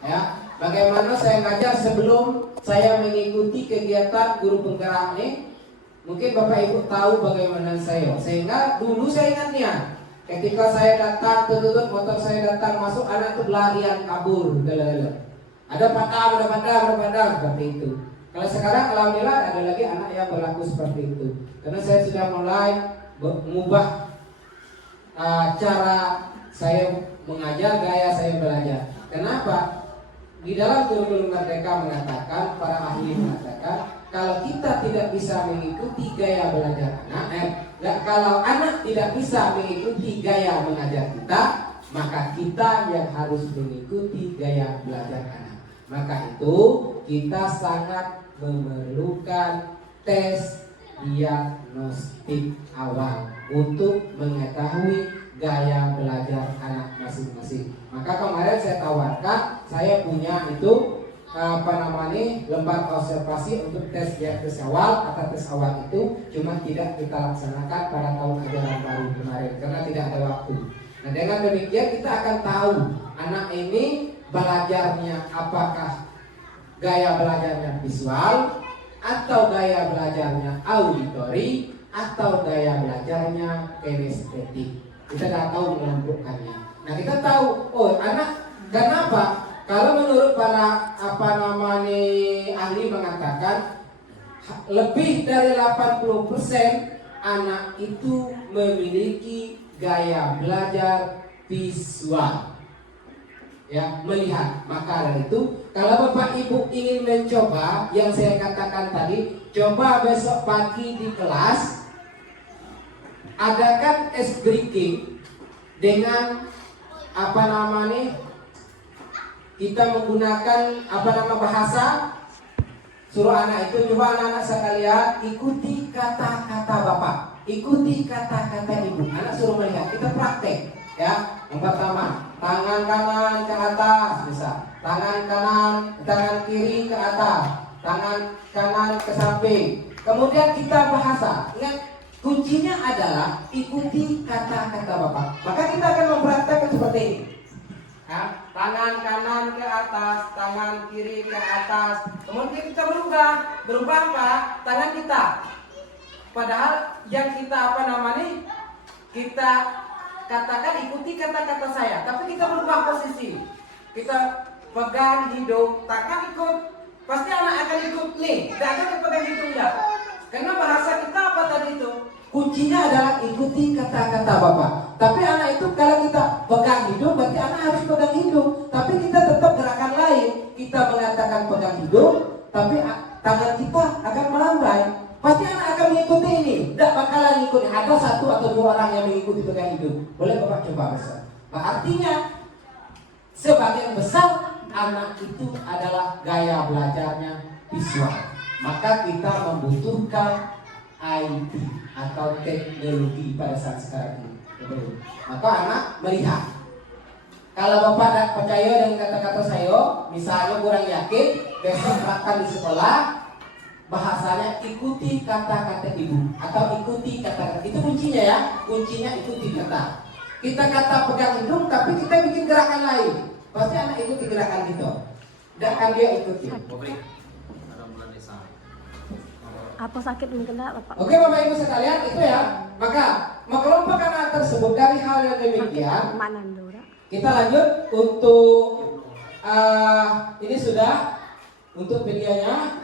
ya, bagaimana saya ngajar sebelum saya mengikuti kegiatan guru penggerak ini. Mungkin Bapak Ibu tahu bagaimana saya. Sehingga dulu saya ingatnya. Ketika saya datang, tutut motor saya datang masuk, anak itu berlarian kabur, ada padam seperti itu. Kalau sekarang alhamdulillah ada lagi anak yang berlaku seperti itu. Karena saya sudah mulai mengubah cara saya mengajar, gaya saya belajar. Kenapa? Di dalam kurikulum Merdeka mengatakan, para ahli mengatakan, kalau kita tidak bisa mengikuti gaya belajar anak, kalau anak tidak bisa mengikuti gaya mengajar kita, maka kita yang harus mengikuti gaya belajar anak. Maka itu kita sangat memerlukan tes diagnostik awal untuk mengetahui gaya belajar anak masing-masing. Maka kemarin saya tawarkan, saya punya itu lembar observasi untuk tes diagnosis awal atau tes awal itu cuma tidak kita laksanakan pada tahun ajaran baru kemarin karena tidak ada waktu. Nah, dengan demikian kita akan tahu anak ini belajarnya apakah gaya belajarnya visual atau gaya belajarnya auditori atau gaya belajarnya kinestetik. Kita tidak tahu menentukannya. Nah, kita tahu, oh anak, kenapa? Kalau menurut para ahli mengatakan lebih dari 80% anak itu memiliki gaya belajar visual, ya, melihat. Maka dari itu, kalau Bapak Ibu ingin mencoba yang saya katakan tadi, coba besok pagi di kelas adakan ice breaking dengan kita menggunakan bahasa, suruh anak itu, coba anak-anak sekalian ikuti kata-kata Bapak, ikuti kata-kata Ibu. Anak suruh melihat, kita praktek, ya. Yang pertama, tangan kanan ke atas bisa, tangan kiri ke atas, tangan kanan ke samping. Kemudian kita bahasa. Ingat, kuncinya adalah ikuti kata-kata Bapak. Maka kita akan mempraktekkan seperti ini. Ya, tangan kanan ke atas, tangan kiri ke atas. Kemudian kita berubah apa? Tangan kita. Padahal yang kita kita katakan ikuti kata-kata saya, tapi kita berubah posisi. Kita pegang hidung, tangan ikut. Pasti anak akan ikut nih, tidak akan pegang hidungnya. Karena bahasa kita apa tadi itu? Kuncinya adalah ikuti kata-kata Bapak. Tapi anak itu kalau kita pegang hidung, berarti anak harus pegang hidung. Tapi kita tetap gerakan lain. Kita mengatakan pegang hidung, tapi tangan kita akan melambai. Pasti anak akan mengikuti ini. Tidak bakalan mengikuti. Ada 1 atau 2 orang yang mengikuti pegang hidung. Boleh Bapak coba besar. Nah, artinya sebagian besar anak itu adalah gaya belajarnya visual. Maka kita membutuhkan IT atau teknologi pada saat sekarang ini. Maka anak melihat. Kalau Bapak tidak percaya dengan kata-kata saya, misalnya kurang yakin, besok makan di sekolah, bahasanya ikuti kata-kata ibu atau ikuti kata-kata. Itu kuncinya ya, kuncinya ikuti kata. Kita kata pegang hidung, tapi kita bikin gerakan lain. Pasti anak ikuti gerakan kita. Dan akan dia ikuti. Apa sakit mungkin enggak, Bapak? Oke Bapak Ibu sekalian, itu ya. Maka mengelompokkan hal tersebut dari hal yang demikian. Mana Dora? Kita lanjut untuk ini sudah untuk videonya.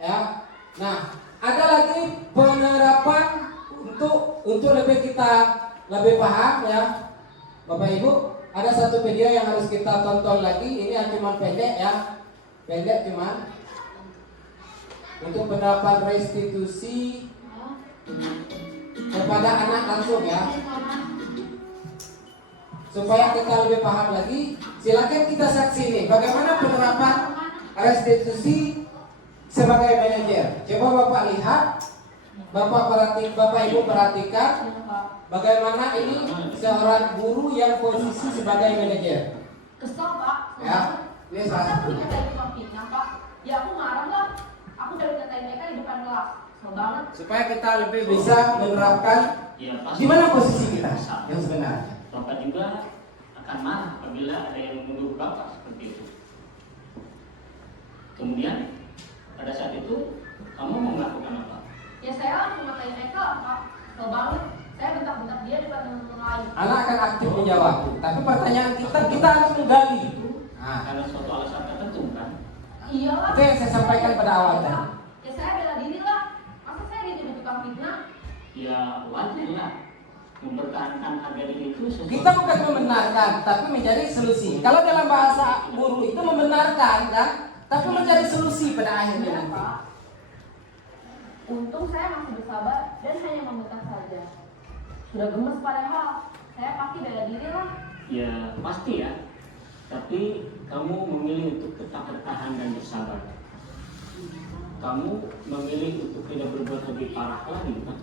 Ya. Nah, ada lagi penerapan untuk kita lebih paham ya. Bapak Ibu, ada satu video yang harus kita tonton lagi. Ini yang cuma pendek ya. Pendek cuman untuk penerapan restitusi kepada anak langsung ya. Supaya kita lebih paham lagi, silakan kita saksi bagaimana penerapan restitusi sebagai manajer. Coba Bapak lihat, Bapak Ibu perhatikan bagaimana ini seorang guru yang posisi sebagai manajer. Kesel Pak. Ya, ini salah satu. Pak. Ya aku marah lah. Aku dari katain mereka di depan kelas. Kesel banget. Supaya kita lebih bisa menerapkan Ya, di mana posisi kita yang sebenarnya. Bapak juga akan marah apabila ada yang menuduh Bapak seperti itu. Kemudian pada saat itu kamu mau melakukan apa? Ya saya langsung ngatain mereka Pak. Kesel banget. Saya bentak-bentak dia di depan teman-teman lain. Anak akan aktif menjawab, tapi pertanyaan kita harus menggali. Nah, Karena suatu alasan tertentu kan? Iya lah. itu yang saya sampaikan pada awal tadi. Ya saya bela diri lah. Masa saya dituduh tukang fitnah? Ya wajar lah mempertahankan harga diri itu sesuatu. Kita bukan membenarkan, tapi mencari solusi. Kalau dalam bahasa guru itu membenarkan kan, tapi mencari solusi pada akhirnya Iya nanti. Pak. Untung saya masih bersabar dan hanya membentak saja. Sudah gemes padahal. Saya pasti bela diri lah. Ya pasti ya. Tapi kamu memilih untuk tetap bertahan dan bersabar. Kamu memilih untuk tidak berbuat lebih parah lagi kan?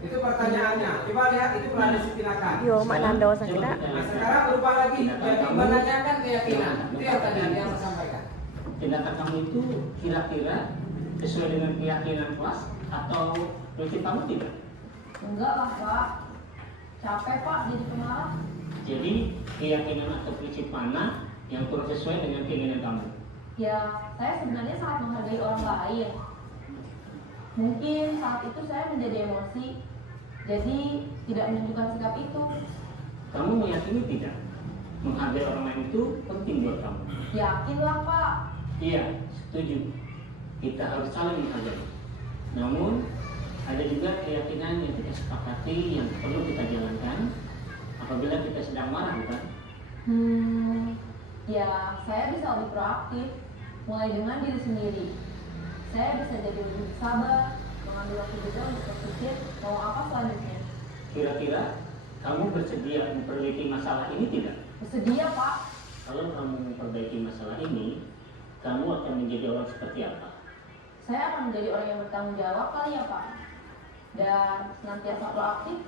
Itu pertanyaannya. Coba lihat itu pernah disitinakan. Yo, mana dosa Coba kita? Nah, sekarang berubah lagi. Jadi menanyakan keyakinan. Itu yang tadi yang saya sampaikan. Tindakan kamu itu kira-kira sesuai dengan keyakinan kelas atau prinsip kamu tidak? Enggak lah Pak. Capek Pak jadi pemarah. Jadi keyakinan atau prinsip mana yang kurang sesuai dengan keinginan kamu? Ya saya sebenarnya sangat menghargai orang lain. Mungkin saat itu saya menjadi emosi. Jadi tidak menunjukkan sikap itu. Kamu meyakini tidak? Menghargai orang lain itu penting buat kamu. Yakin lah Pak. Iya, setuju. Kita harus saling menghargai. Namun ada juga keyakinan yang kita sepakati yang perlu kita jalankan apabila kita sedang marah, bukan? Ya saya bisa lebih proaktif. Mulai dengan diri sendiri. Saya bisa jadi lebih sabar, mengambil waktu juga untuk berpikir mau apa selanjutnya. Kira-kira kamu bersedia memperbaiki masalah ini tidak? Bersedia Pak. Kalau kamu memperbaiki masalah ini, kamu akan menjadi orang seperti apa? Saya akan menjadi orang yang bertanggung jawab kali ya Pak. Dan senantiasa proaktif.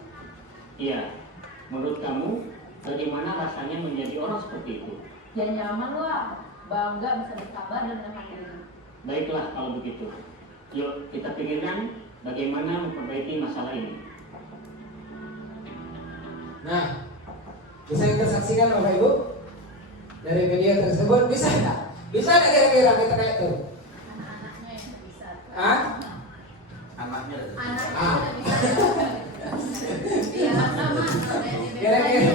Iya, menurut kamu bagaimana rasanya menjadi orang seperti itu. Ya nyaman lah, bangga bisa bersabar dan menghadapi. Baiklah kalau begitu. Yuk kita pikirkan bagaimana memperbaiki masalah ini. Nah, bisa kita saksikan Bapak Ibu dari media tersebut, bisa nggak? Bisa nggak kira-kira kita kayak itu? Anak-anaknya yang bisa. Ah? Anaknya Ah. Iya sama. Kira-kira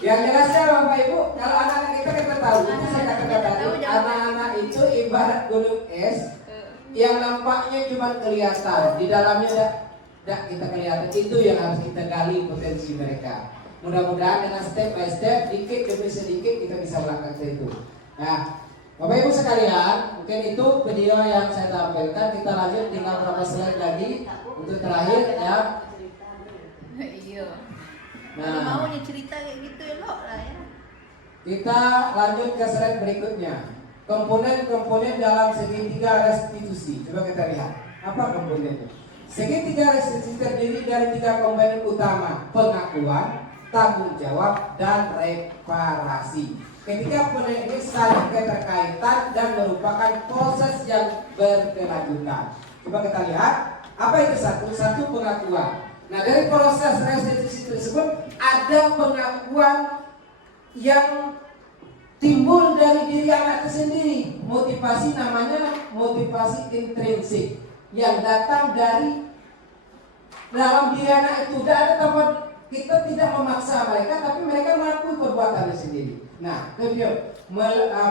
yang jelasnya Bapak Ibu, kalau anak-anak kita tahu, itu saya katakan tadi, anak-anak itu ibarat gunung es yang nampaknya cuma kelihatan, di dalamnya tidak kita kelihatan. Itu yang harus kita gali potensi mereka. Mudah-mudahan dengan step by step, dikit demi sedikit kita bisa melakukan itu. Nah, Bapak Ibu sekalian, mungkin itu video yang saya tampilkan. Kita lanjut, tinggal beberapa slide lagi untuk terakhir ya. Iya. Nah, Mau nih cerita kayak gitu elok lah ya. kita lanjut ke slide berikutnya. Komponen-komponen dalam segitiga restitusi. Coba kita lihat. Apa komponennya? Segitiga restitusi terdiri dari 3 komponen utama: pengakuan, tanggung jawab, dan reparasi. Ketiga komponen ini saling keterkaitan dan merupakan proses yang berkelanjutan. Coba kita lihat. Apa itu satu pengakuan. Nah, dari proses restitusi tersebut ada pengakuan yang timbul dari diri anak itu sendiri. Motivasi namanya motivasi intrinsik yang datang dari dalam diri anak itu. Tidak ada tempat, kita tidak memaksa mereka, tapi mereka mengakui perbuatannya sendiri. Nah,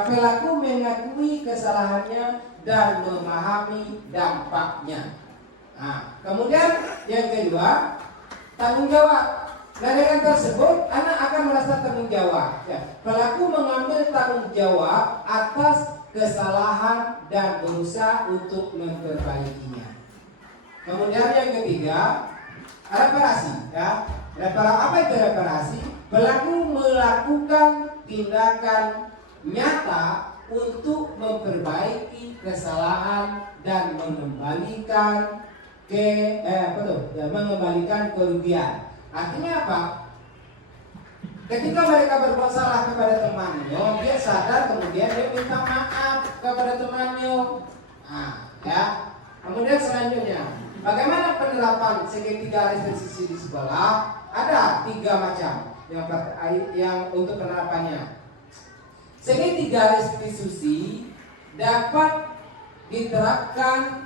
pelaku mengakui kesalahannya dan memahami dampaknya. Nah, kemudian yang kedua, tanggung jawab. Nah, dengan tersebut anak akan merasa tanggung jawab. Ya, pelaku mengambil tanggung jawab atas kesalahan dan berusaha untuk memperbaikinya. Kemudian yang ketiga, reparasi. Ya, apa itu reparasi? Pelaku melakukan tindakan nyata untuk memperbaiki kesalahan dan mengembalikan mengembalikan kerugian. Artinya apa? Ketika mereka berbuat salah kepada temannya, dia sadar, kemudian dia minta maaf kepada temannya. Nah, ya. Kemudian selanjutnya, bagaimana penerapan segitiga restitusi di sekolah? Ada 3 macam yang untuk penerapannya. Segitiga restitusi dapat diterapkan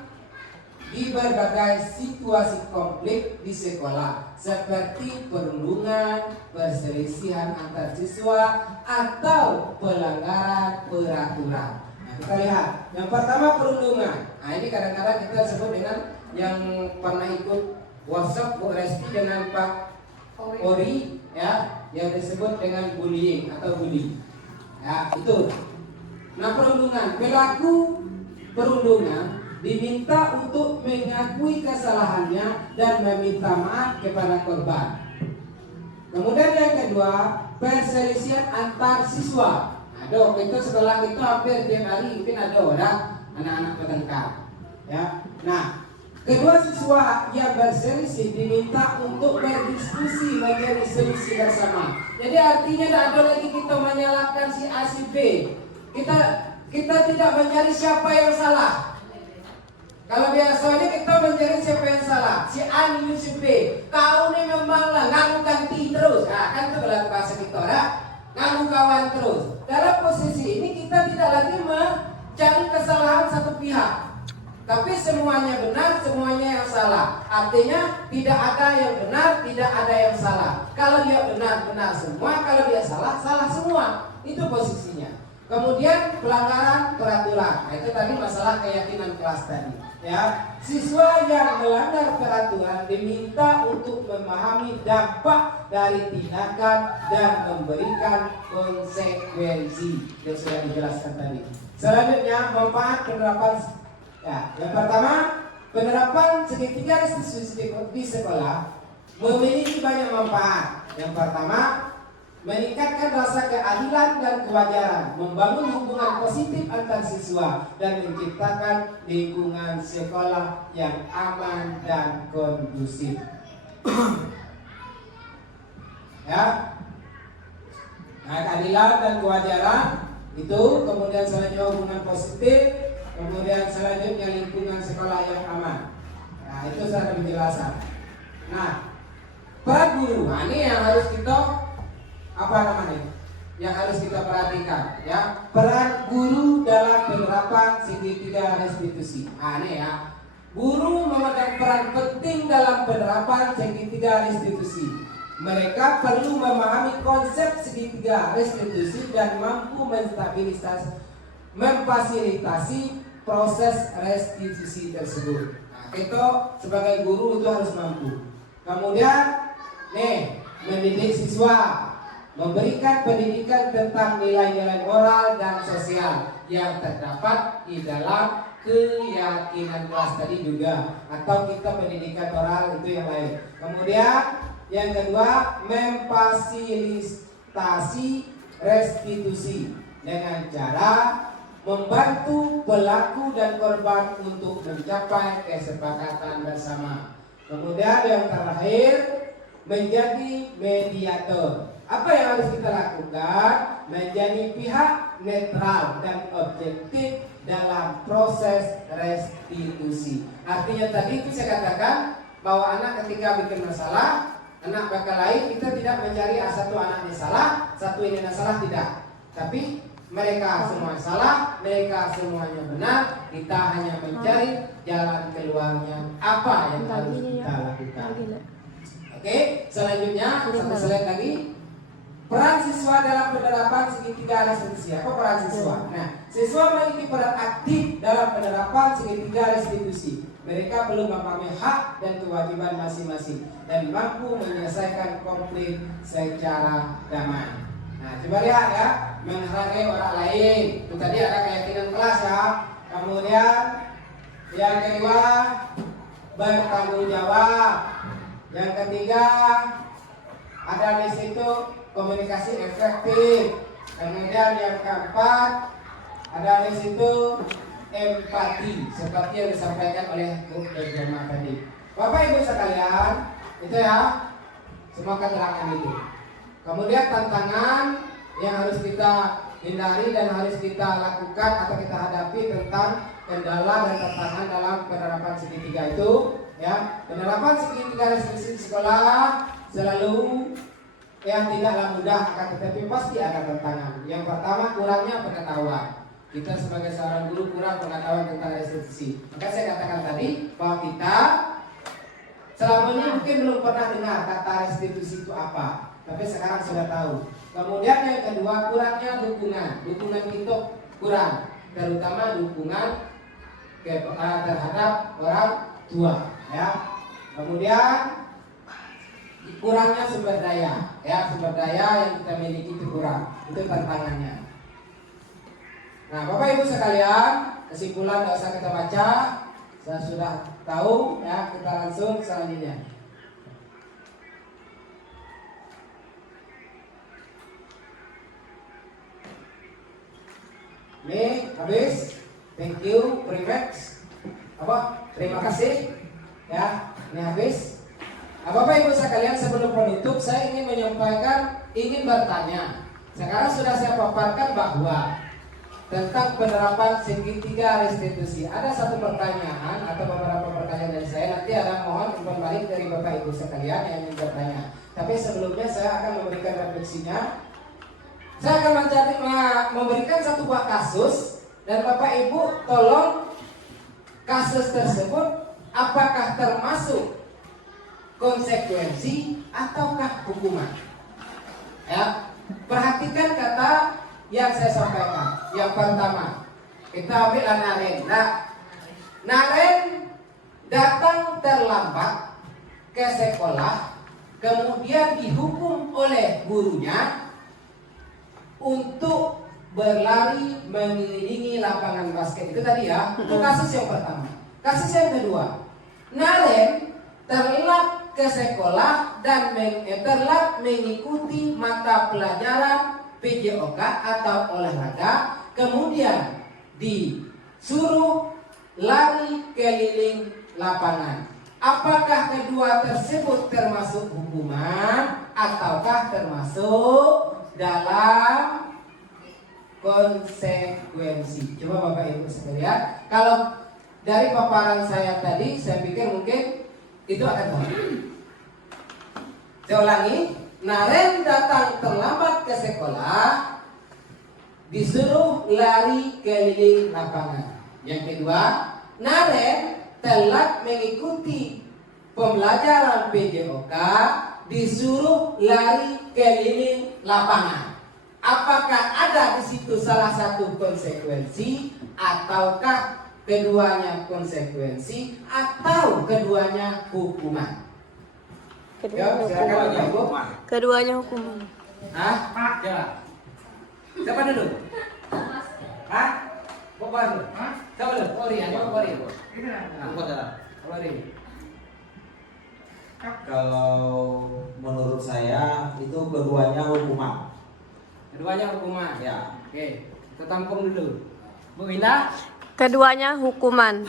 di berbagai situasi konflik di sekolah, seperti perundungan, perselisihan antar siswa, atau pelanggaran peraturan. Nah, kita lihat. Yang pertama, perundungan. Nah, ini kadang-kadang kita sebut dengan yang pernah ikut workshop Bu Resti dengan Pak Ori, ya, yang disebut dengan bullying atau bully. Ya, itu. Nah, perundungan, pelaku perundungan diminta untuk mengakui kesalahannya dan meminta maaf kepada korban. Kemudian yang kedua, perselisihan antar siswa. Aduh, itu sekolah itu hampir tiap hari mungkin ada orang anak-anak bertengkar. Ya, nah, kedua siswa yang berselisih diminta untuk berdiskusi menjadi solusi bersama. Jadi artinya tidak ada lagi kita menyalahkan si A si B. Kita tidak mencari siapa yang salah. Kalau biasanya kita mencari siapa yang salah, si A ini si B. Kau ini memang lah ngaku ganti terus. Nah, kan itu berlaku bahasa kita, ngaku kawan terus. Dalam posisi ini kita tidak lagi mencari kesalahan satu pihak, tapi semuanya benar, semuanya yang salah. Artinya tidak ada yang benar, tidak ada yang salah. Kalau dia benar, benar semua. Kalau dia salah, salah semua. Itu posisinya. Kemudian pelanggaran peraturan. Nah, itu tadi masalah keyakinan kelas tadi. Ya, siswa yang melanggar peraturan diminta untuk memahami dampak dari tindakan dan memberikan konsekuensi yang sudah dijelaskan tadi. Selanjutnya, manfaat penerapan. Ya, yang pertama, penerapan segitiga restitusi di sekolah memiliki banyak manfaat. Yang pertama, meningkatkan rasa keadilan dan kewajaran, membangun hubungan positif antar siswa, dan menciptakan lingkungan sekolah yang aman dan kondusif. Ya, Nah, keadilan dan kewajaran itu, kemudian selanjutnya hubungan positif, kemudian selanjutnya lingkungan sekolah yang aman. Nah, itu secara penjelasan. Nah, peran guru, nah ini yang harus kita yang harus kita perhatikan, ya. Peran guru dalam penerapan segitiga restitusi. Nah, ini ya. Guru memegang peran penting dalam penerapan segitiga restitusi. Mereka perlu memahami konsep segitiga restitusi dan mampu memfasilitasi proses restitusi tersebut. Nah, kita sebagai guru itu harus mampu. Kemudian, mendidik siswa, memberikan pendidikan tentang nilai-nilai moral dan sosial yang terdapat di dalam keyakinan kelas tadi juga, atau kita pendidikan moral itu yang lain. Kemudian yang kedua, memfasilitasi restitusi dengan cara membantu pelaku dan korban untuk mencapai kesepakatan bersama. Kemudian yang terakhir, menjadi mediator. Apa yang harus kita lakukan? Menjadi pihak netral dan objektif dalam proses restitusi. Artinya tadi itu saya katakan bahwa anak ketika bikin masalah, anak bakal lain, kita tidak mencari satu anaknya salah, satu ini salah, tidak. Tapi mereka semua salah, mereka semuanya benar. Kita hanya mencari jalan keluarnya, apa yang harus kita lakukan. Oke, selanjutnya satu slide lagi. Peran siswa dalam penerapan segitiga restitusi. Apa peran siswa? Nah, siswa memiliki peran aktif dalam penerapan segitiga restitusi. Mereka perlu memahami hak dan kewajiban masing-masing dan mampu menyelesaikan konflik secara damai. Nah, coba lihat ya, menghargai orang lain. Itu tadi ada keyakinan kelas ya. Kemudian yang kedua, bertanggung jawab. Yang ketiga, ada di situ komunikasi efektif. Kemudian yang keempat, ada di situ empati, seperti yang disampaikan oleh Bu Dr. tadi. Bapak Ibu sekalian, itu ya, semua keterangan itu. Kemudian tantangan yang harus kita hindari dan harus kita lakukan atau kita hadapi tentang kendala dan tantangan dalam penerapan segitiga itu, ya. Penerapan segitiga restitusi sekolah selalu yang tidaklah mudah, akan tetapi pasti ada tantangan. Yang pertama, kurangnya pengetahuan. Kita sebagai seorang guru kurang pengetahuan tentang restitusi. Maka saya katakan tadi bahwa kita selama ini mungkin belum pernah dengar kata restitusi itu apa, tapi sekarang sudah tahu. Kemudian yang kedua, kurangnya dukungan. Dukungan kita kurang, terutama dukungan terhadap orang tua, ya. Kemudian kurangnya sumber daya, ya, sumber daya yang kita miliki itu kurang. Itu tantangannya. Nah, Bapak Ibu sekalian, kesimpulan tidak usah kita baca, saya sudah tahu, ya. Kita langsung selanjutnya. Ini habis. Thank you very much. Terima kasih. Ya, ini habis. Nah, Bapak Ibu sekalian, sebelum penutup saya ingin menyampaikan, ingin bertanya. Sekarang sudah saya paparkan bahwa tentang penerapan segitiga restitusi. Ada satu pertanyaan atau beberapa pertanyaan dari saya. Nanti ada mohon umpan balik dari Bapak Ibu sekalian yang ingin bertanya. Tapi sebelumnya saya akan memberikan refleksinya. Saya akan memberikan satu buah kasus dan Bapak Ibu tolong kasus tersebut apakah termasuk konsekuensi ataukah hukuman. Ya, perhatikan kata yang saya sampaikan. Yang pertama, kita ambil Naren. Nah, Naren datang terlambat ke sekolah, kemudian dihukum oleh gurunya untuk berlari mengelilingi lapangan basket. Itu tadi ya, itu kasus yang pertama. Kasus yang kedua, Naren terlambat ke sekolah dan telat mengikuti mata pelajaran PJOK atau olahraga, kemudian disuruh lari keliling lapangan. Apakah kedua tersebut termasuk hukuman ataukah termasuk dalam konsekuensi. Coba Bapak Ibu sekalian, kalau dari paparan saya tadi, saya pikir mungkin itu akan baik. Saya ulangi, Naren datang terlambat ke sekolah, disuruh lari keliling lapangan. Yang kedua, Naren telat mengikuti pembelajaran PJOK, disuruh lari keliling lapangan. Apakah ada di situ salah satu konsekuensi, ataukah keduanya konsekuensi, atau keduanya hukuman? Keduanya Silakan Bapak Ibu. Keduanya hukuman. Hah? Coba. Siapa dulu? Hah? Bapak dulu. Siapa dulu? Polri, ada Polri. Polri. Kalau menurut saya itu keduanya hukuman. Keduanya hukuman. Ya. Oke, kita tampung dulu. Bu Indah, Keduanya hukuman.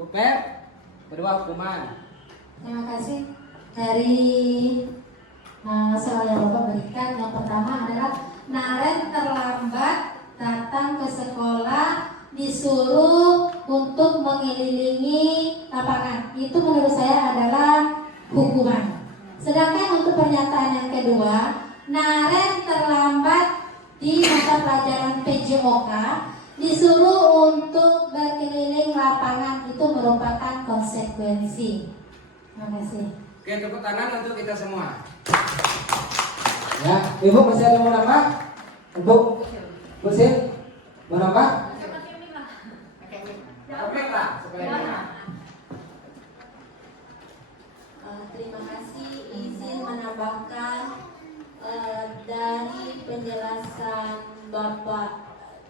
Bu Pep, kedua hukuman. Terima kasih. Dari soal yang Bapak berikan, yang pertama adalah Naren terlambat datang ke sekolah, disuruh untuk mengelilingi lapangan. Itu menurut saya adalah hukuman. Sedangkan untuk pernyataan yang kedua, Naren terlambat di mata pelajaran PJOK, disuruh untuk berkeliling lapangan. Itu merupakan konsekuensi. Terima kasih. Oke, tepuk tangan untuk kita semua. Ya, Ibu masih ada mau nambah? Ibu, Sil, mau nambah? Oke lah, supaya Terima kasih, izin menambahkan dari penjelasan Bapak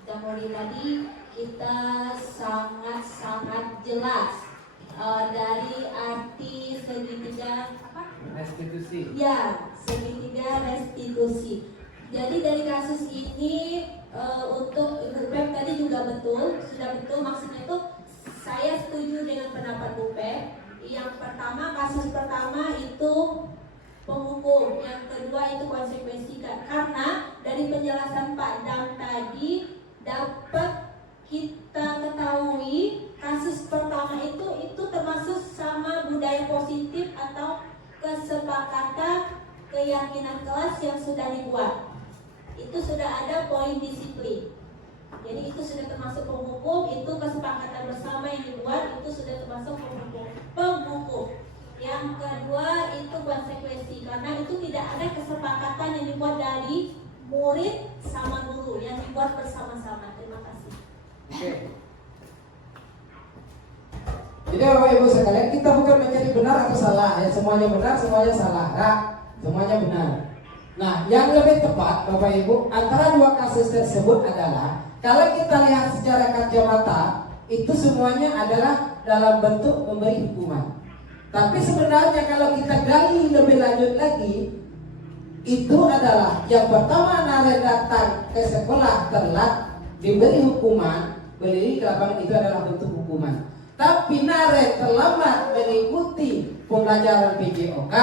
Damuri tadi, kita sangat-sangat jelas dari arti segitiga apa? restitusi. Ya, segitiga restitusi. Jadi dari kasus ini untuk Ibu Pep tadi juga sudah betul maksudnya itu saya setuju dengan pendapat Bu Pep. Yang pertama, kasus pertama itu penghukum, yang kedua itu konsekuensi. Karena dari penjelasan Pak Dam tadi dapat kita ketahui kasus pertama itu termasuk sama budaya positif atau kesepakatan keyakinan kelas yang sudah dibuat. Itu sudah ada poin disiplin. Jadi itu sudah termasuk penghukum, itu kesepakatan bersama yang dibuat, itu sudah termasuk penghukum. Yang kedua itu konsekuensi, karena itu tidak ada kesepakatan yang dibuat dari murid sama guru, yang dibuat bersama-sama. Terima kasih. Oke. Jadi Bapak Ibu sekalian, kita bukan menjadi benar atau salah, ya semuanya benar, semuanya salah, ya, semuanya benar. Nah, yang lebih tepat Bapak Ibu antara dua kasus tersebut adalah kalau kita lihat secara kacamata, itu semuanya adalah dalam bentuk memberi hukuman. Tapi sebenarnya kalau kita gali lebih lanjut lagi, itu adalah yang pertama Naren datang ke sekolah telat diberi hukuman, berdiri ke lapangan, itu adalah bentuk hukuman. Tapi Naren terlambat mengikuti pembelajaran PJOK,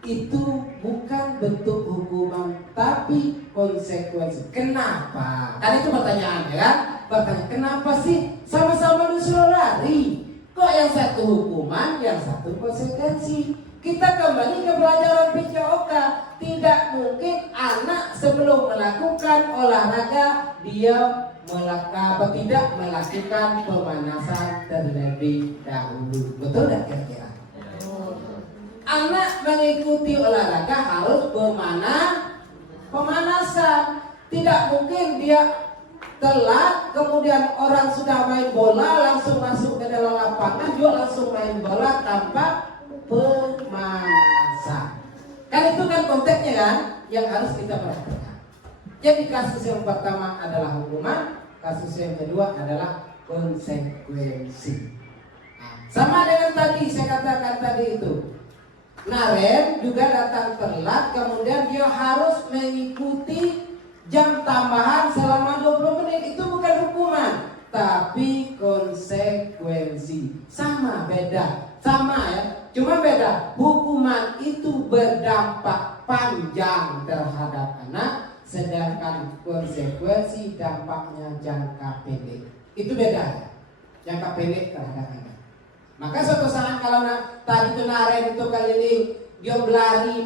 itu bukan bentuk hukuman tapi konsekuensi. Kenapa? Kan itu pertanyaannya kan? Pertanyaan, kenapa sih sama-sama disuruh lari? Kok yang satu hukuman, yang satu konsekuensi? Kita kembali ke pelajaran PJOK. Tidak mungkin anak sebelum melakukan olahraga dia tidak melakukan pemanasan terlebih dahulu. Betul tidak kira-kira? Anak mengikuti olahraga harus pemanasan. Tidak mungkin dia telat, kemudian orang sudah main bola langsung masuk ke dalam lapangan juga langsung main bola tanpa pemanasan. Kan itu kan konteksnya kan yang harus kita perhatikan. Jadi kasus yang pertama adalah hukuman, kasus yang kedua adalah konsekuensi. Sama dengan tadi saya katakan tadi itu. Naren juga datang telat, kemudian dia harus mengikuti jam tambahan selama 20 menit. Itu bukan hukuman, tapi konsekuensi. Sama, beda. Sama ya. Cuma beda, hukuman itu berdampak panjang terhadap anak, sedangkan konsekuensi dampaknya jangka pendek. Itu beda, jangka pendek terhadap anak. Maka suatu saat kalau tadi itu Naren itu kali ini dia berlari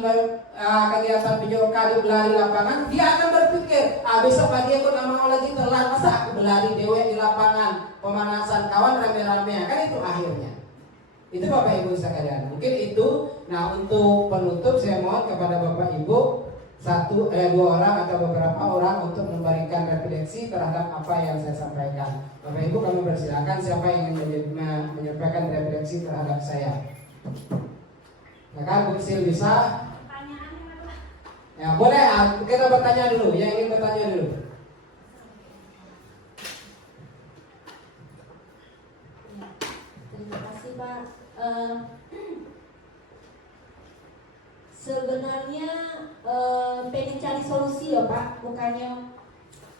kegiatan video kali berlari lapangan, dia akan berpikir, besok pagi aku nak mau lagi telat, masa aku berlari dewe di lapangan pemanasan kawan rame-rame, kan itu akhirnya. Itu Bapak Ibu sekalian. Mungkin itu. Nah, untuk penutup saya mohon kepada Bapak Ibu dua orang atau beberapa orang untuk memberikan refleksi terhadap apa yang saya sampaikan. Bapak Ibu kami persilakan siapa yang ingin menyampaikan refleksi terhadap saya. Ya kan, Bu Sil bisa? Ya boleh, kita bertanya dulu. Yang ingin bertanya dulu. Terima kasih Pak. Sebenarnya pengen cari solusi ya Pak, bukannya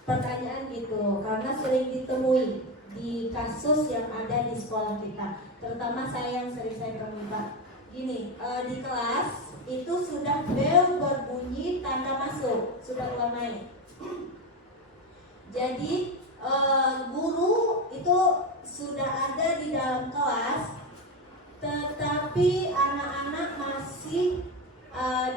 pertanyaan gitu. Karena sering ditemui di kasus yang ada di sekolah kita, terutama saya yang sering saya temui Pak. Gini, di kelas itu sudah bel berbunyi tanda masuk, sudah mulai. Jadi guru itu sudah ada di dalam kelas, tetapi anak-anak masih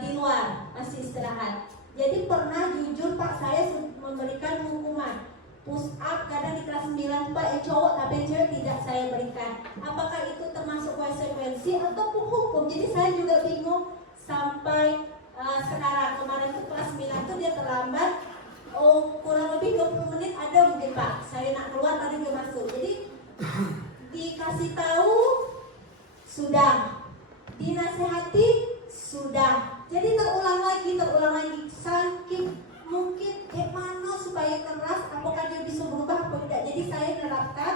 di luar, masih istirahat. Jadi pernah jujur Pak, saya memberikan hukuman push up kadang di kelas 9 Pak, yang cowok tapi yang cewek tidak saya berikan. Apakah itu termasuk konsekuensi ataupun hukum? Jadi saya juga bingung sampai sekarang. Kemarin itu kelas 9 itu dia terlambat, kurang lebih 20 menit ada mungkin Pak. Saya nak keluar tadi dia masuk. Jadi dikasih tahu sudah, dinasehati sudah. Jadi terulang lagi. Saking mungkin mana supaya keras, apakah dia bisa berubah atau tidak. Jadi saya menerapkan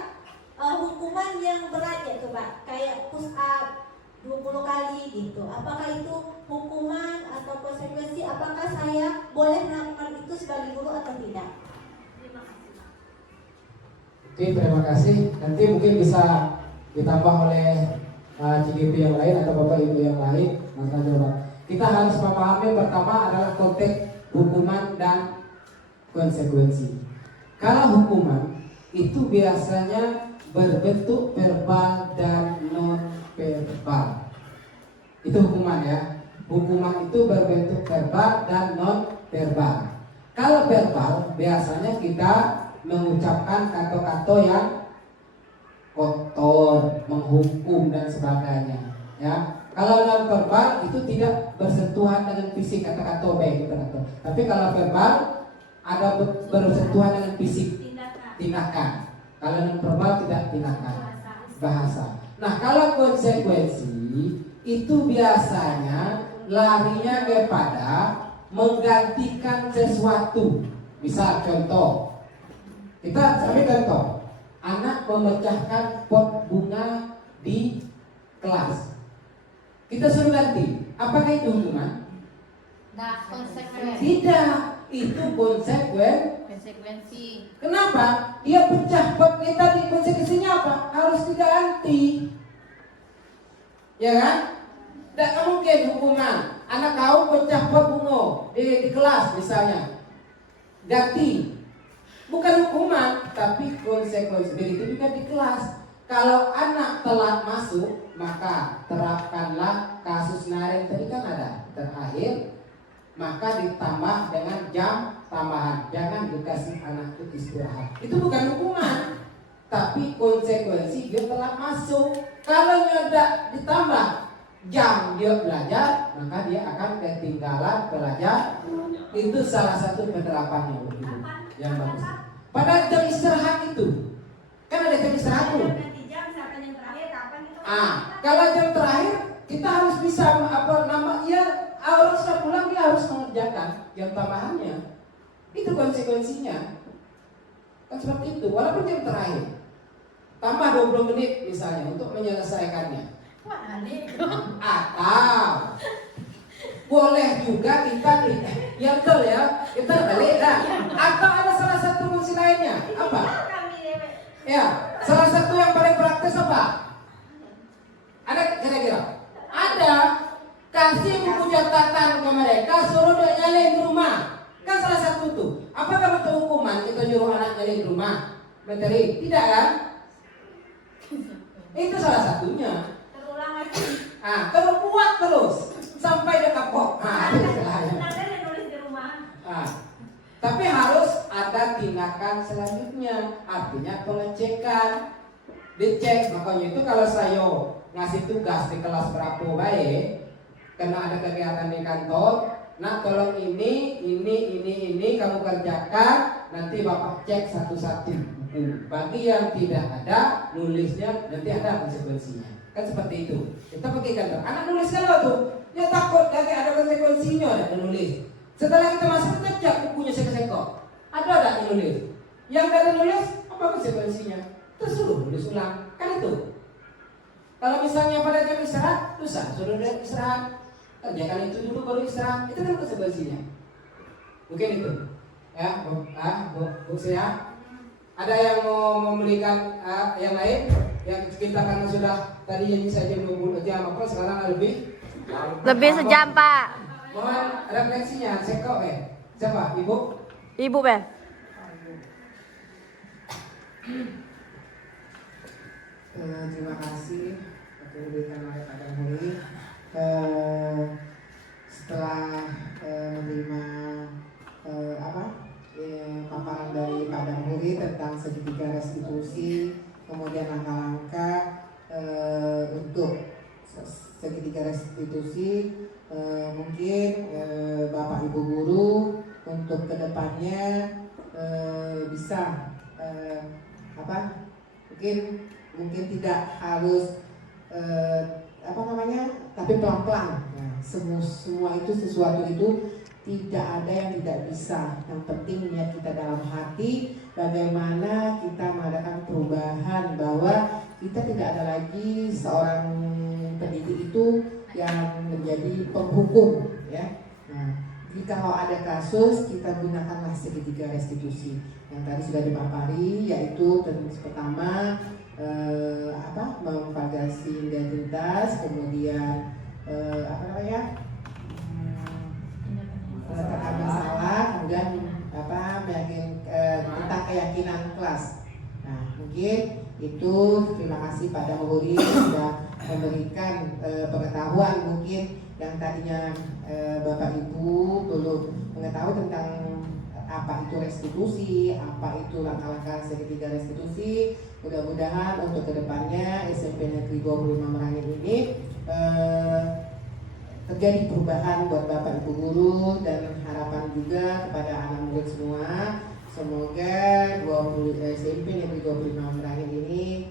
hukuman yang berat ya tuh Pak, kayak push up 20 kali gitu. Apakah itu hukuman atau konsekuensi? Apakah saya boleh melakukan itu sebagai guru atau tidak? Oke, terima kasih. Nanti mungkin bisa ditambah oleh CGP yang lain atau Bapak Ibu yang lain. Maka coba kita harus memahami pertama adalah konteks hukuman dan konsekuensi. Kalau hukuman itu biasanya berbentuk verbal dan non verbal. Itu hukuman ya. Hukuman itu berbentuk verbal dan non verbal. Kalau verbal biasanya kita mengucapkan kata-kata yang kotor, menghukum dan sebagainya. Ya. Kalau non verbal itu tidak bersentuhan dengan fisik, kata-kata baik kata-kata. Tapi kalau verbal ada bersentuhan dengan fisik, tindakan. Kalau non verbal tidak tindakan, bahasa. Nah, kalau konsekuensi itu biasanya larinya kepada menggantikan sesuatu. Misal contoh, kita ambil contoh, anak memecahkan pot bunga di kelas. Kita suruh ganti. Apakah itu hukuman? Nah, konsekuensi. Tidak, itu konsekuensi. Kenapa? Dia pecah pot ini tadi, konsekuensinya apa? Harus diganti. Ya kan? Tidak mungkin hukuman. Anak kau pecah pot bunga di kelas misalnya, ganti. Bukan hukuman, tapi konsekuensi. Begitu juga di kelas. Kalau anak telat masuk, maka terapkanlah kasus Naren tadi kan ada terakhir, maka ditambah dengan jam tambahan. Jangan dikasih anak itu istirahat. Itu bukan hukuman, tapi konsekuensi dia telat masuk. Kalau tidak ditambah jam dia belajar, maka dia akan ketinggalan belajar. Itu salah satu penerapannya yang bagus. Pada jam istirahat itu kan ada jam istirahat tuh. Kalau jam terakhir kita harus bisa orang sudah pulang dia harus mengerjakan jam tambahannya. Itu konsekuensinya. Kan seperti itu. Walaupun jam terakhir tambah 20 menit misalnya untuk menyelesaikannya. Atau boleh juga kita yang betul ya, kita balik dah. Atau ada salah satu fungsi lainnya apa? Ya, salah satu yang paling praktis apa? Ada kira-kira? Apakah betul hukuman kita nyuruh anak jadi di rumah? Materi? Tidak kan? Itu salah satunya. Terulang lagi. Terus buat terus sampai dia kapok. Itu salahnya. Benar yang nulis di rumah. Tapi harus ada tindakan selanjutnya, artinya pengecekan, dicek. Makanya itu kalau saya ngasih tugas di kelas berapa baik, karena ada kegiatan di kantor, nah tolong ini kamu kerjakan, nanti bapak cek satu-satu. Bagi yang tidak ada nulisnya, nanti ada konsekuensinya. Kan seperti itu. Kita pakai kantor. Anak nulis kalau tuh, ya takut lagi ada konsekuensinya ada nulis. Setelah kita masuk kita cek bukunya sekok. Ada yang nulis? Yang dari nulis apa konsekuensinya? Terus suruh nulis ulang. Kan itu. Kalau misalnya pada jam istirahat, suruh dia istirahat. Kerjakan itu dulu baru istirahat. Itu kan konsekuensinya. Mungkin itu. Ya, Bu Sia. Ada yang mau memberikan yang lain? Yang kita karena sudah tadi yang saya jam 20 jam apa sekarang Lebih sejam, Pak. Mohon refleksinya, sekok siapa? Ibu? Ibu, Be. Terima kasih yang diberikan oleh Pak Damuri. Setelah menerima paparan dari Pak Damuri tentang segitiga restitusi, kemudian langkah-langkah untuk segitiga restitusi, mungkin Bapak Ibu guru untuk kedepannya bisa mungkin tidak harus tapi pelan-pelan. Nah, semua itu sesuatu itu tidak ada yang tidak bisa. Yang penting niat kita dalam hati, bagaimana kita mengadakan perubahan bahwa kita tidak ada lagi seorang pendidik itu yang menjadi penghukum, ya. Nah, jika kalau ada kasus kita gunakanlah segitiga restitusi yang tadi sudah dipapari, yaitu pertama memvalidasi identitas, kemudian menetapkan masalah, kemudian tentang keyakinan kelas. Nah, mungkin itu terima kasih pada Muhuri sudah memberikan pengetahuan mungkin yang tadinya Bapak Ibu belum mengetahui tentang apa itu restitusi, apa itu langkah-langkah segitiga restitusi. Mudah-mudahan untuk kedepannya SMP Negeri 25 Merangin ini terjadi perubahan buat Bapak Ibu guru, dan harapan juga kepada anak murid semua. Semoga SMP Negeri 25 Merangin ini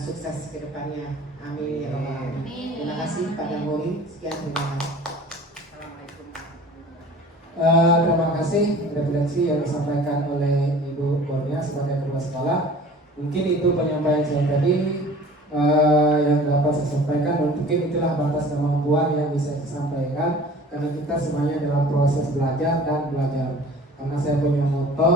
sukses ke depannya. Amin ya Rabbal alamin. Terima kasih Pak Damuri. Sekian, terima kasih. Terima kasih refleksi yang disampaikan oleh Ibu Bornia sebagai kepala sekolah. Mungkin itu penyampaian saya tadi yang dapat saya sampaikan. Mungkin itulah batas kemampuan yang bisa saya sampaikan, karena kita semuanya dalam proses belajar dan belajar. Karena saya punya moto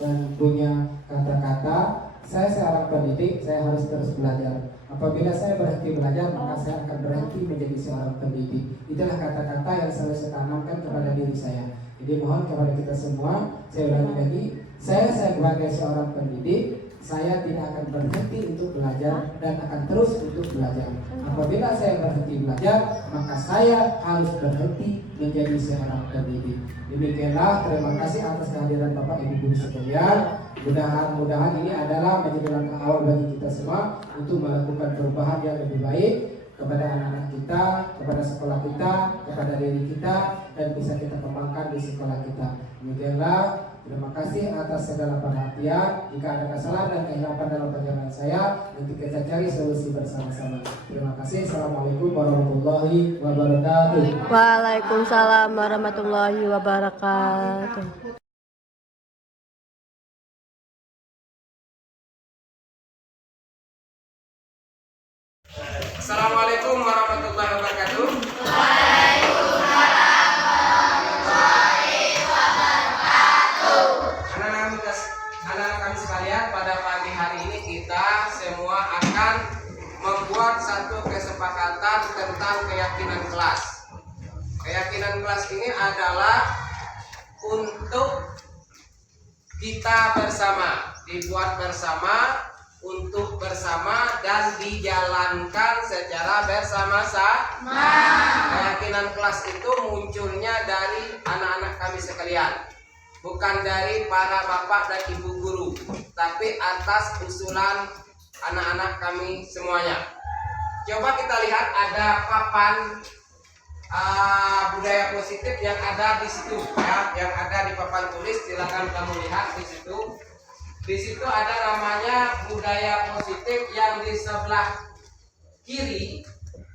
dan punya kata-kata, saya seorang pendidik, saya harus terus belajar. Apabila saya berhenti belajar, maka saya akan berhenti menjadi seorang pendidik. Itulah kata-kata yang selalu saya tanamkan kepada diri saya. Jadi mohon kepada kita semua, saya ulangi lagi, saya sebagai seorang pendidik, saya tidak akan berhenti untuk belajar dan akan terus untuk belajar. Apabila saya berhenti belajar, maka saya harus berhenti menjadi seorang pendidik. Demikianlah, terima kasih atas kehadiran Bapak Ibu guru sekalian. Mudah-mudahan ini adalah menjadi langkah awal bagi kita semua untuk melakukan perubahan yang lebih baik kepada anak-anak kita, kepada sekolah kita, kepada diri kita, dan bisa kita kembangkan di sekolah kita. Demikianlah, terima kasih atas segala perhatian. Jika ada kesalahan dan kehilapan dalam perjalanan saya, nanti kita cari solusi bersama-sama. Terima kasih. Assalamualaikum warahmatullahi wabarakatuh. Waalaikumsalam warahmatullahi wabarakatuh. Assalamualaikum warahmatullahi wabarakatuh. Anak-anak kami sekalian, pada pagi hari ini kita semua akan membuat satu kesepakatan tentang keyakinan kelas. Keyakinan kelas ini adalah untuk kita bersama, dibuat bersama, untuk bersama dan dijalankan secara bersama-sama. Keyakinan kelas itu munculnya dari anak-anak kami sekalian, bukan dari para bapak dan ibu guru, tapi atas usulan anak-anak kami semuanya. Coba kita lihat ada papan budaya positif yang ada di situ, ya, yang ada di papan tulis. Silakan kamu lihat di situ. Di situ ada namanya budaya positif, yang di sebelah kiri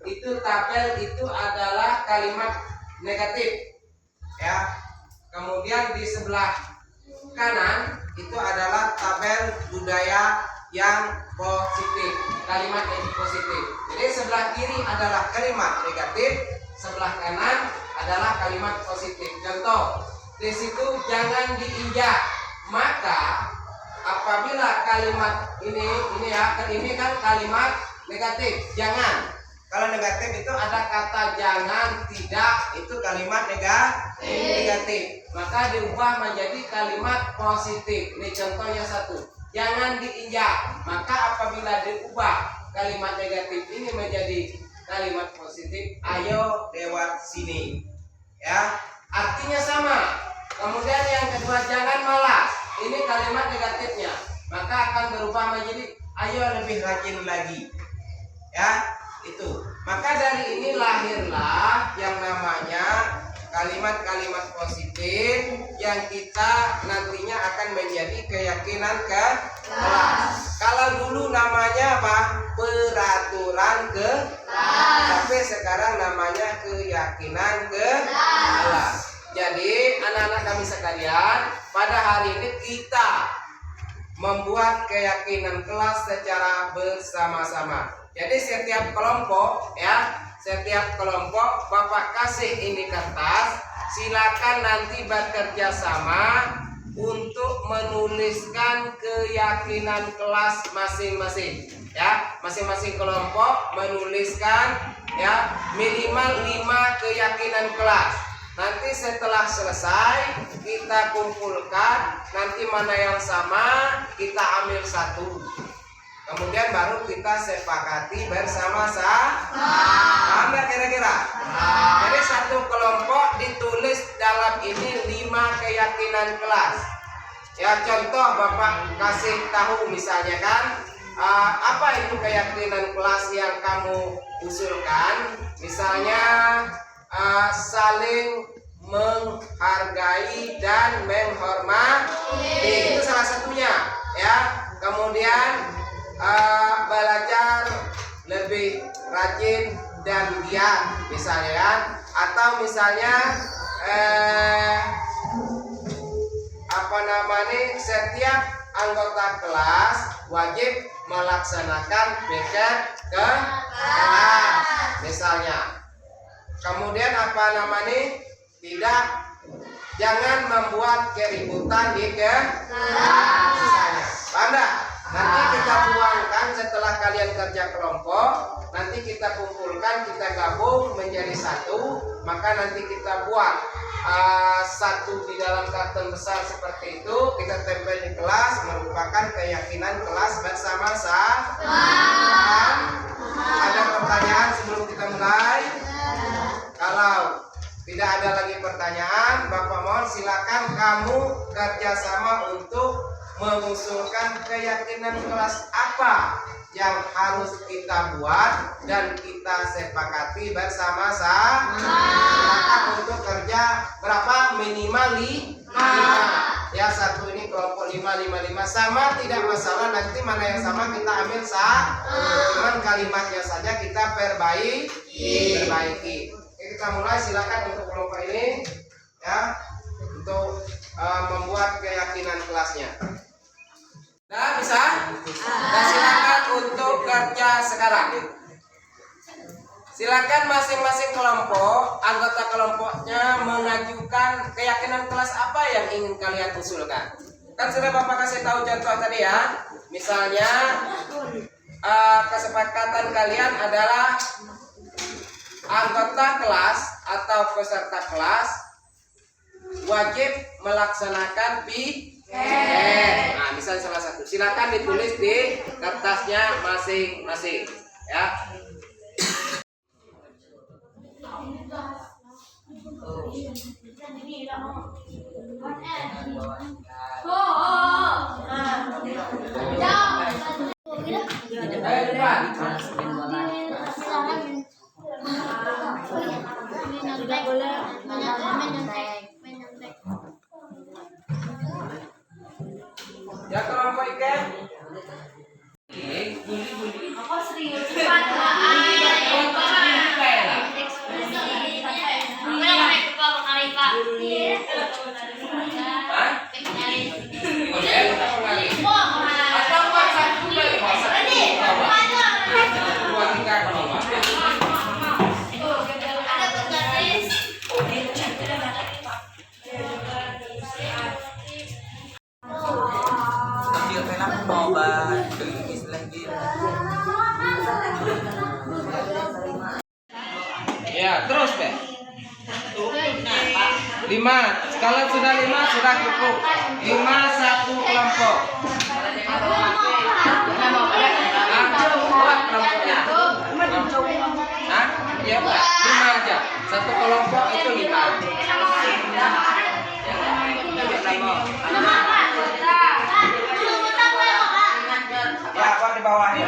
itu tabel itu adalah kalimat negatif, ya. Kemudian di sebelah kanan itu adalah tabel budaya yang positif, kalimat yang positif. Jadi sebelah kiri adalah kalimat negatif, sebelah kanan adalah kalimat positif. Contoh, di situ jangan diinjak. Maka apabila kalimat ini kan kalimat negatif, jangan. Kalau negatif itu ada kata jangan, tidak, itu kalimat negatif. Maka diubah menjadi kalimat positif. Ini contohnya satu, jangan diinjak. Maka apabila diubah kalimat negatif ini menjadi kalimat positif, ayo lewat sini, ya, artinya sama. Kemudian yang kedua, jangan malas. Ini kalimat negatifnya, maka akan berubah menjadi ayo lebih rajin lagi, ya, itu. Maka dari ini lahirlah yang namanya kalimat-kalimat positif yang kita nantinya akan menjadi keyakinan kelas. Kalau dulu namanya apa? Peraturan kelas, tapi sekarang namanya keyakinan kelas. Jadi anak-anak kami sekalian, pada hari ini kita membuat keyakinan kelas secara bersama-sama. Jadi setiap kelompok, ya, setiap kelompok Bapak kasih ini kertas, silakan nanti bekerja sama untuk menuliskan keyakinan kelas masing-masing, ya. Masing-masing kelompok menuliskan, ya, minimal 5 keyakinan kelas. Nanti setelah selesai kita kumpulkan, nanti mana yang sama kita ambil satu, kemudian baru kita sepakati bersama-sama. Paham nggak kira-kira? Jadi satu kelompok ditulis dalam ini 5 keyakinan kelas. Ya, contoh Bapak kasih tahu misalnya kan, apa itu keyakinan kelas yang kamu usulkan? Misalnya saling menghargai dan menghormati, itu salah satunya, ya. Kemudian belajar lebih rajin dan giat misalnya, ya. Atau misalnya setiap anggota kelas wajib melaksanakan piket ke kelas misalnya. Kemudian jangan membuat keributan di kelas misalnya. Paham enggak? Nanti kita tuangkan setelah kalian kerja kelompok, nanti kita kumpulkan, kita gabung menjadi satu, maka nanti kita buat satu di dalam karton besar seperti itu, kita tempel di kelas, merupakan keyakinan kelas bersama-sama. Ada pertanyaan sebelum kita mulai? Kalau tidak ada lagi pertanyaan, Bapak mohon silakan kamu kerjasama untuk mengusulkan keyakinan kelas apa yang harus kita buat dan kita sepakati bersama-sama. Silakan untuk kerja berapa? Minimal 5. Ya, satu ini kelompok 5 sama, tidak masalah, nanti mana yang sama kita ambil cuman kalimatnya saja kita perbaiki. Oke, kita mulai. Silakan untuk kelompok ini, ya, untuk membuat keyakinan kelasnya. Nah, bisa? Nah, silakan untuk kerja sekarang. Silakan masing-masing kelompok, anggota kelompoknya mengajukan keyakinan kelas apa yang ingin kalian usulkan. Kan sudah Bapak kasih tahu contoh tadi, ya. Misalnya kesepakatan kalian adalah anggota kelas atau peserta kelas wajib melaksanakan piket Nah, misalnya salah satu. Silakan ditulis di kertasnya masing-masing. Ya. Ayo cepat. Ya kelompok ikan. Ya, terus Be. 5. Kalau sudah 5 sudah cukup. 5 satu kelompok. Buat kelompoknya. Iya Pak, 5 aja. Satu kelompok itu 5. Ya, Pak di bawahnya.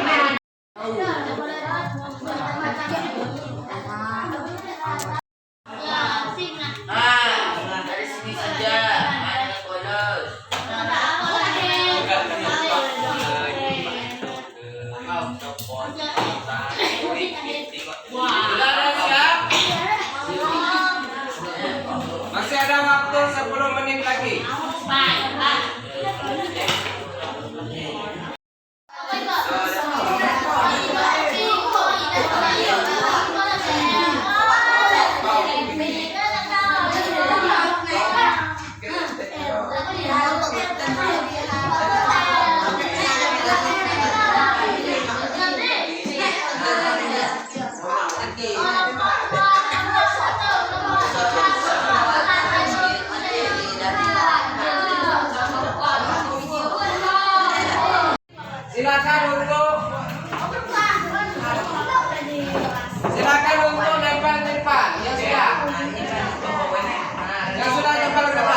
Dari sini saja. Ada bolos. Masih ada waktu 10 menit lagi. Silakan untuk nempel-nempel. Ya sudah. Yang sudah nempel-nempel.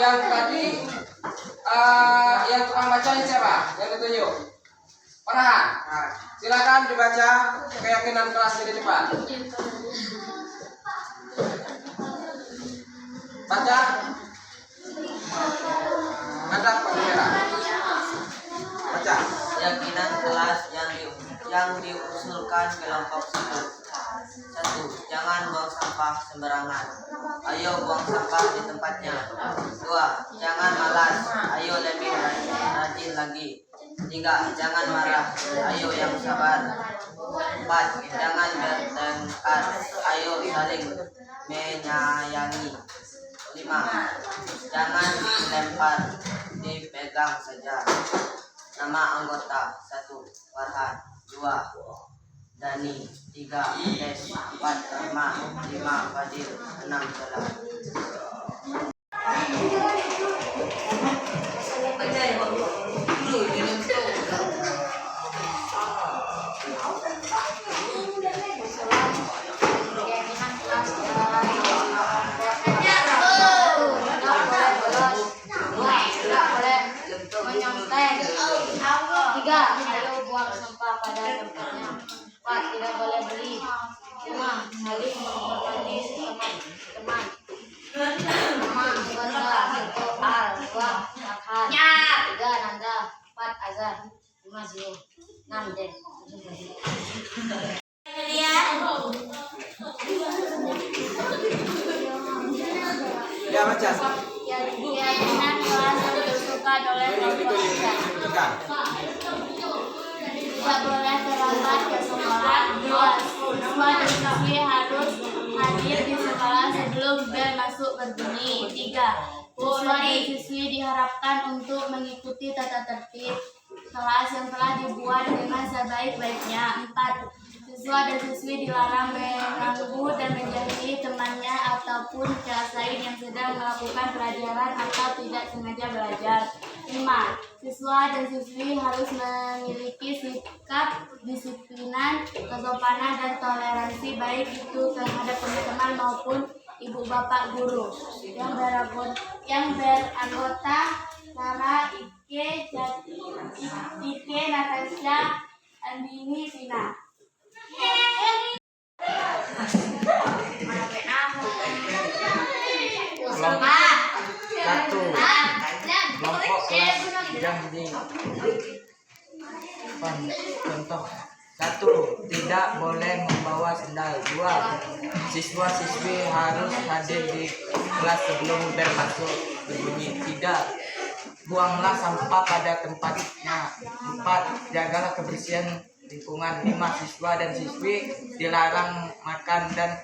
Yang tadi yang tukang bacanya siapa? Yang ditunjuk. Farhan. Silakan dibaca keyakinan kelas di depan. Baca. Hadap kamera. Baca. Keyakinan kelas yang diusulkan kelompok 1. Jangan buang sampah sembarangan. Ayo buang sampah di tempatnya. 2. Jangan malas. Ayo lebih rajin lagi. 3. Jangan marah. Ayo yang sabar. 4. Jangan bertengkar. Ayo saling menyayangi. 5. Jangan dilempar, dipegang saja. Nama anggota 1. Farhan. 2. Dani. 3. Des. 4. Rima. 5. Fadil. 6. Salah. Ayo buang sampah pada tempatnya. 4. Tidak boleh beli. 5. Saling menghormati teman-teman. 5. Anggota 1. Al. 2. Farhan. 3. Nanda. 4. Azhar. 5. Zul. 6. Den. baca. Keyakinan kelas yang diusulkan oleh kelompok 3. Tidak boleh terlambat ke sekolah. 2. Siswa dan siswi harus hadir di sekolah sebelum bel masuk berbunyi. 3. Siswa dan siswi diharapkan untuk mengikuti tata tertib kelas yang telah dibuat dengan sebaik-baiknya. 4. Siswa dan siswi dilarang mengganggu dan menjauhi temannya ataupun kelas lain yang sedang melakukan pelajaran atau tidak sengaja belajar. 5. Siswa dan siswi harus memiliki sikap disiplinan, kesopanan, dan toleransi baik itu terhadap teman-teman maupun ibu bapak guru yang beranggota Nara, Ike, Natasha, Andini, Vina. Kelompok kelas yang di contoh 1. Tidak boleh membawa sendal. 2. Siswa-siswi harus hadir di kelas sebelum bel masuk berbunyi. 3. Buanglah sampah pada tempatnya. 4. Jagalah kebersihan lingkungan. 5. Siswa dan siswi dilarang makan dan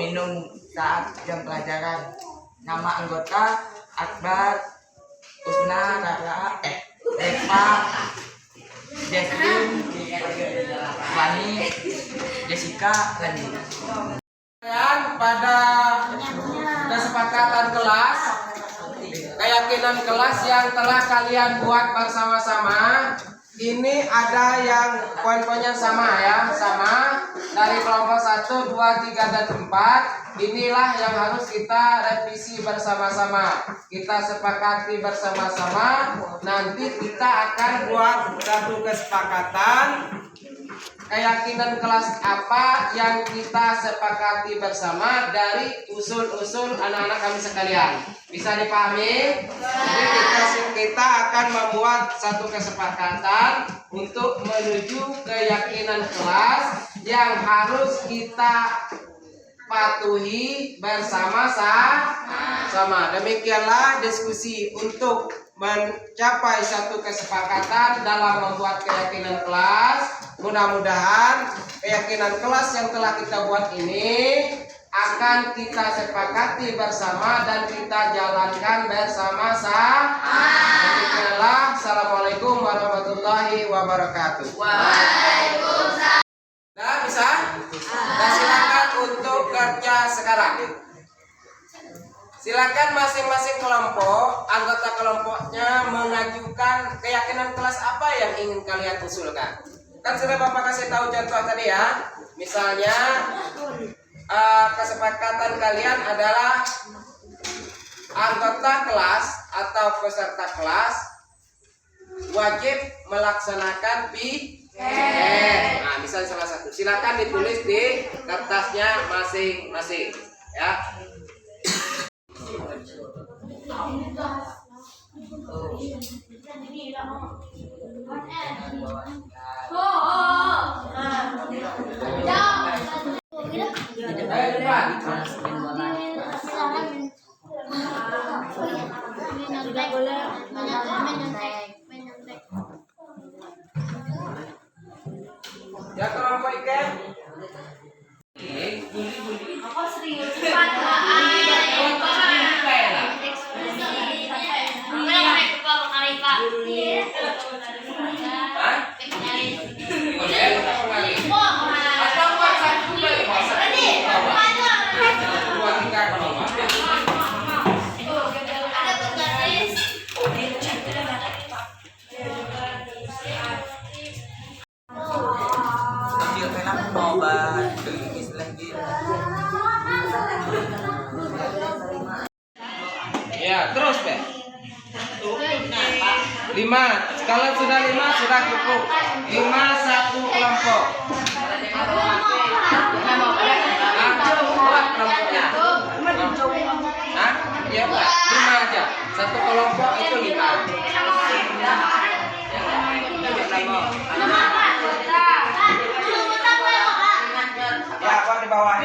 minum saat jam pelajaran. Nama anggota: Akbar, Usna, Rara, Eva, Jesslyn, Fani, Jessica, Lani. Pada kesepakatan kelas, keyakinan kelas yang telah kalian buat bersama-sama, ini ada yang poin-poinnya sama ya, sama dari kelompok 1, 2, 3, dan 4. Inilah yang harus kita revisi bersama-sama, kita sepakati bersama-sama. Nanti kita akan buat satu kesepakatan keyakinan kelas apa yang kita sepakati bersama dari usul-usul anak-anak kami sekalian. Bisa dipahami? Jadi kita akan membuat satu kesepakatan untuk menuju keyakinan kelas yang harus kita patuhi bersama-sama. Demikianlah diskusi untuk mencapai satu kesepakatan dalam membuat keyakinan kelas. Mudah-mudahan keyakinan kelas yang telah kita buat ini akan kita sepakati bersama dan kita jalankan bersama-sama. Demikianlah. Assalamualaikum warahmatullahi wabarakatuh. Waalaikumsalam. Nah, bisa? Nah, silakan untuk kerja sekarang. Silakan masing-masing kelompok, anggota kelompoknya mengajukan keyakinan kelas apa yang ingin kalian usulkan. Kan sudah Bapak kasih tahu contoh tadi ya. Misalnya kesepakatan kalian adalah anggota kelas atau peserta kelas wajib melaksanakan PKM. Nah, misalnya salah satu. Silakan ditulis di kertasnya masing-masing ya. Ya kelompok ikan. Aku serius. Ya, terus Be. 5. Kalau sudah 5 sudah cukup. 5 satu kelompok. Buat kelompoknya. Hah? Iya, Pak. 5 aja. Satu kelompok itu 5. Ya, Pak di bawah.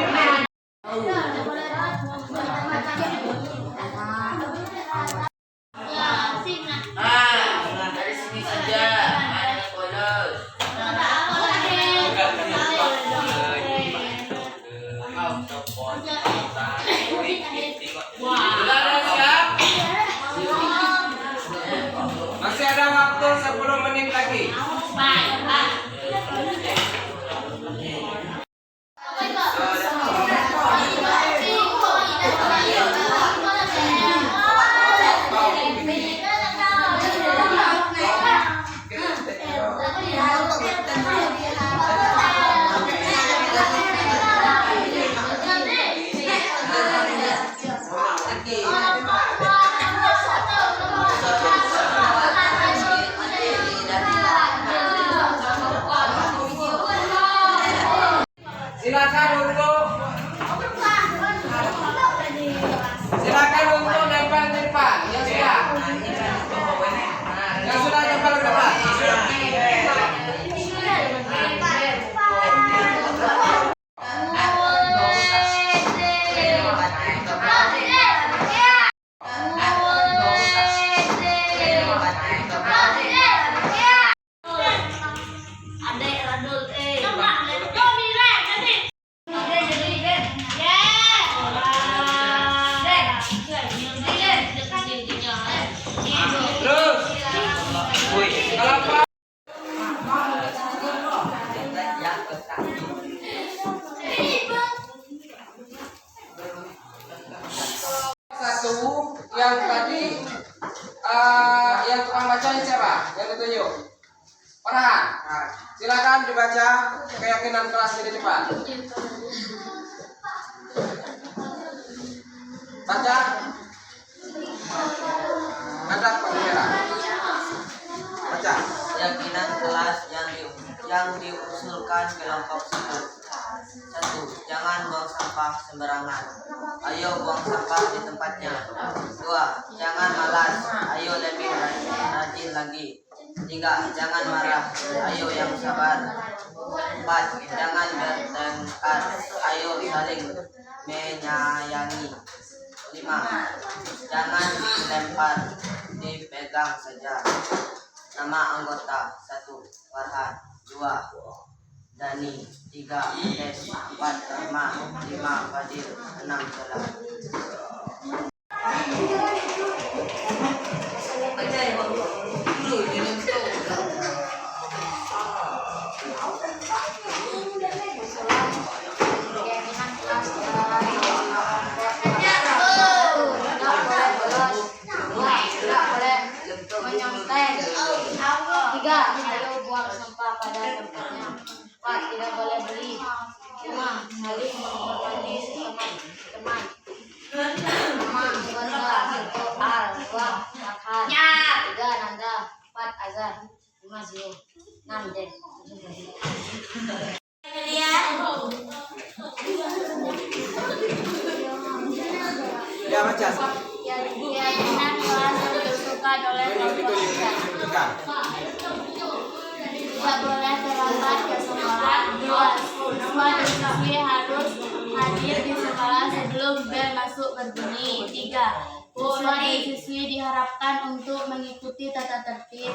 Satu yang tadi yang tukang bacanya siapa? Yang ketujuh. Farhan. Nah, silakan dibaca keyakinan kelas ini cepat. Baca. Ada kamera. Baca. Keyakinan kelas yang diusulkan kelompok 1. 1. Jangan buang sampah sembarangan. Ayo buang sampah di tempatnya. 2. Jangan malas. Ayo lebih rajin lagi. 3. Jangan marah. Ayo yang sabar. 4. Jangan bertengkar. Ayo saling menyayangi. 5. Jangan dilempar, dipegang saja. Nama anggota 1. Farhan. 2. Dani. 3. Des. 4. 5. Fadil. 6. Salah. Menyontek. 3. Ayo buang sampah pada tempatnya. 4. Tidak boleh beli. 5. Saling menghormati sesama teman. 5. Anggota 1. Al. 2. Farhan. 3. Nanda. 4. Azhar. 5. Zio. 6. Den. 7. Ya baca. Keyakinan kelas yang diusulkan oleh kelompok 3. Tidak boleh terlambat ke sekolah. 2. Siswa dan siswi harus hadir di sekolah sebelum bel masuk berbunyi. 3. Siswa dan siswi diharapkan untuk mengikuti tata tertib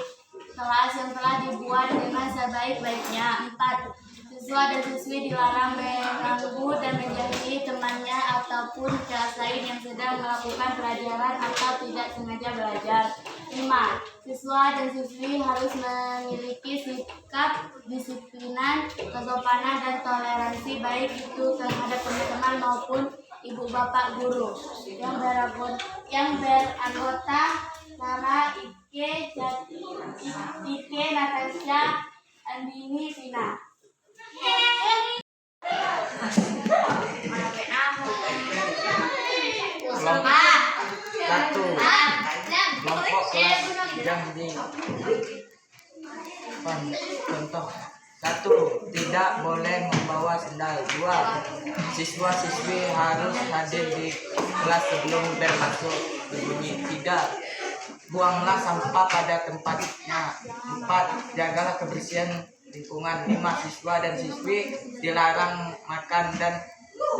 kelas yang telah dibuat dengan sebaik-baiknya. 4. Siswa dan siswi dilarang mengganggu dan menjahili temannya ataupun kelas lain yang sedang melakukan pelajaran atau tidak sengaja belajar. 5. Siswa dan siswi harus memiliki sikap disiplinan, kesopanan, dan toleransi baik itu terhadap teman-teman maupun ibu bapak guru. Yang beranggota Sarah, Ike, Natasha, Andini, Vina. Kelompok 1. Kelompok kelas yang di contoh 1. Tidak boleh membawa sendal. 2. Siswa-siswi harus hadir di kelas sebelum bel masuk berbunyi. 3. Buanglah sampah pada tempatnya. 4. Jagalah kebersihan lingkungan. 5. Siswa dan siswi dilarang makan dan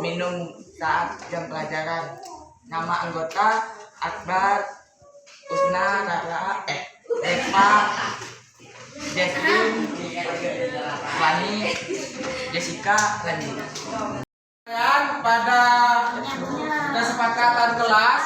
minum saat jam pelajaran. Nama anggota Akbar, Usna, Rara, Eva, Jesslyn, Fani, Jessica, Rani. Pada kesepakatan kelas,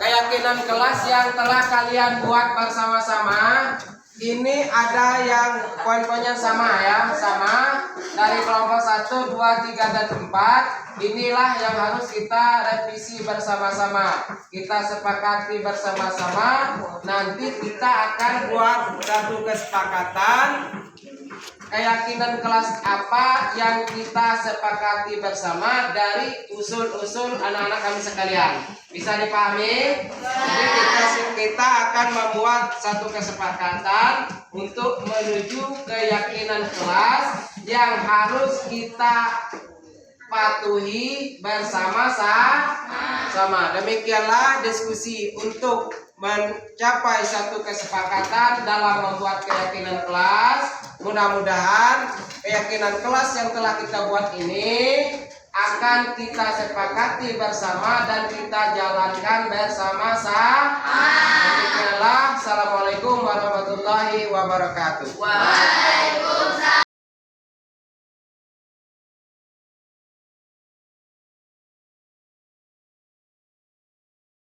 keyakinan kelas yang telah kalian buat bersama-sama, ini ada yang poin-poinnya sama ya, sama dari kelompok 1, 2, 3, dan 4. Inilah yang harus kita revisi bersama-sama, kita sepakati bersama-sama. Nanti kita akan buat satu kesepakatan keyakinan kelas apa yang kita sepakati bersama dari usul-usul anak-anak kami sekalian. Bisa dipahami? Jadi kita akan membuat satu kesepakatan untuk menuju keyakinan kelas yang harus kita patuhi bersama-sama. Demikianlah diskusi untuk mencapai satu kesepakatan dalam membuat keyakinan kelas. Mudah-mudahan keyakinan kelas yang telah kita buat ini akan kita sepakati bersama dan kita jalankan bersama-sama. Demikianlah. Assalamualaikum warahmatullahi wabarakatuh.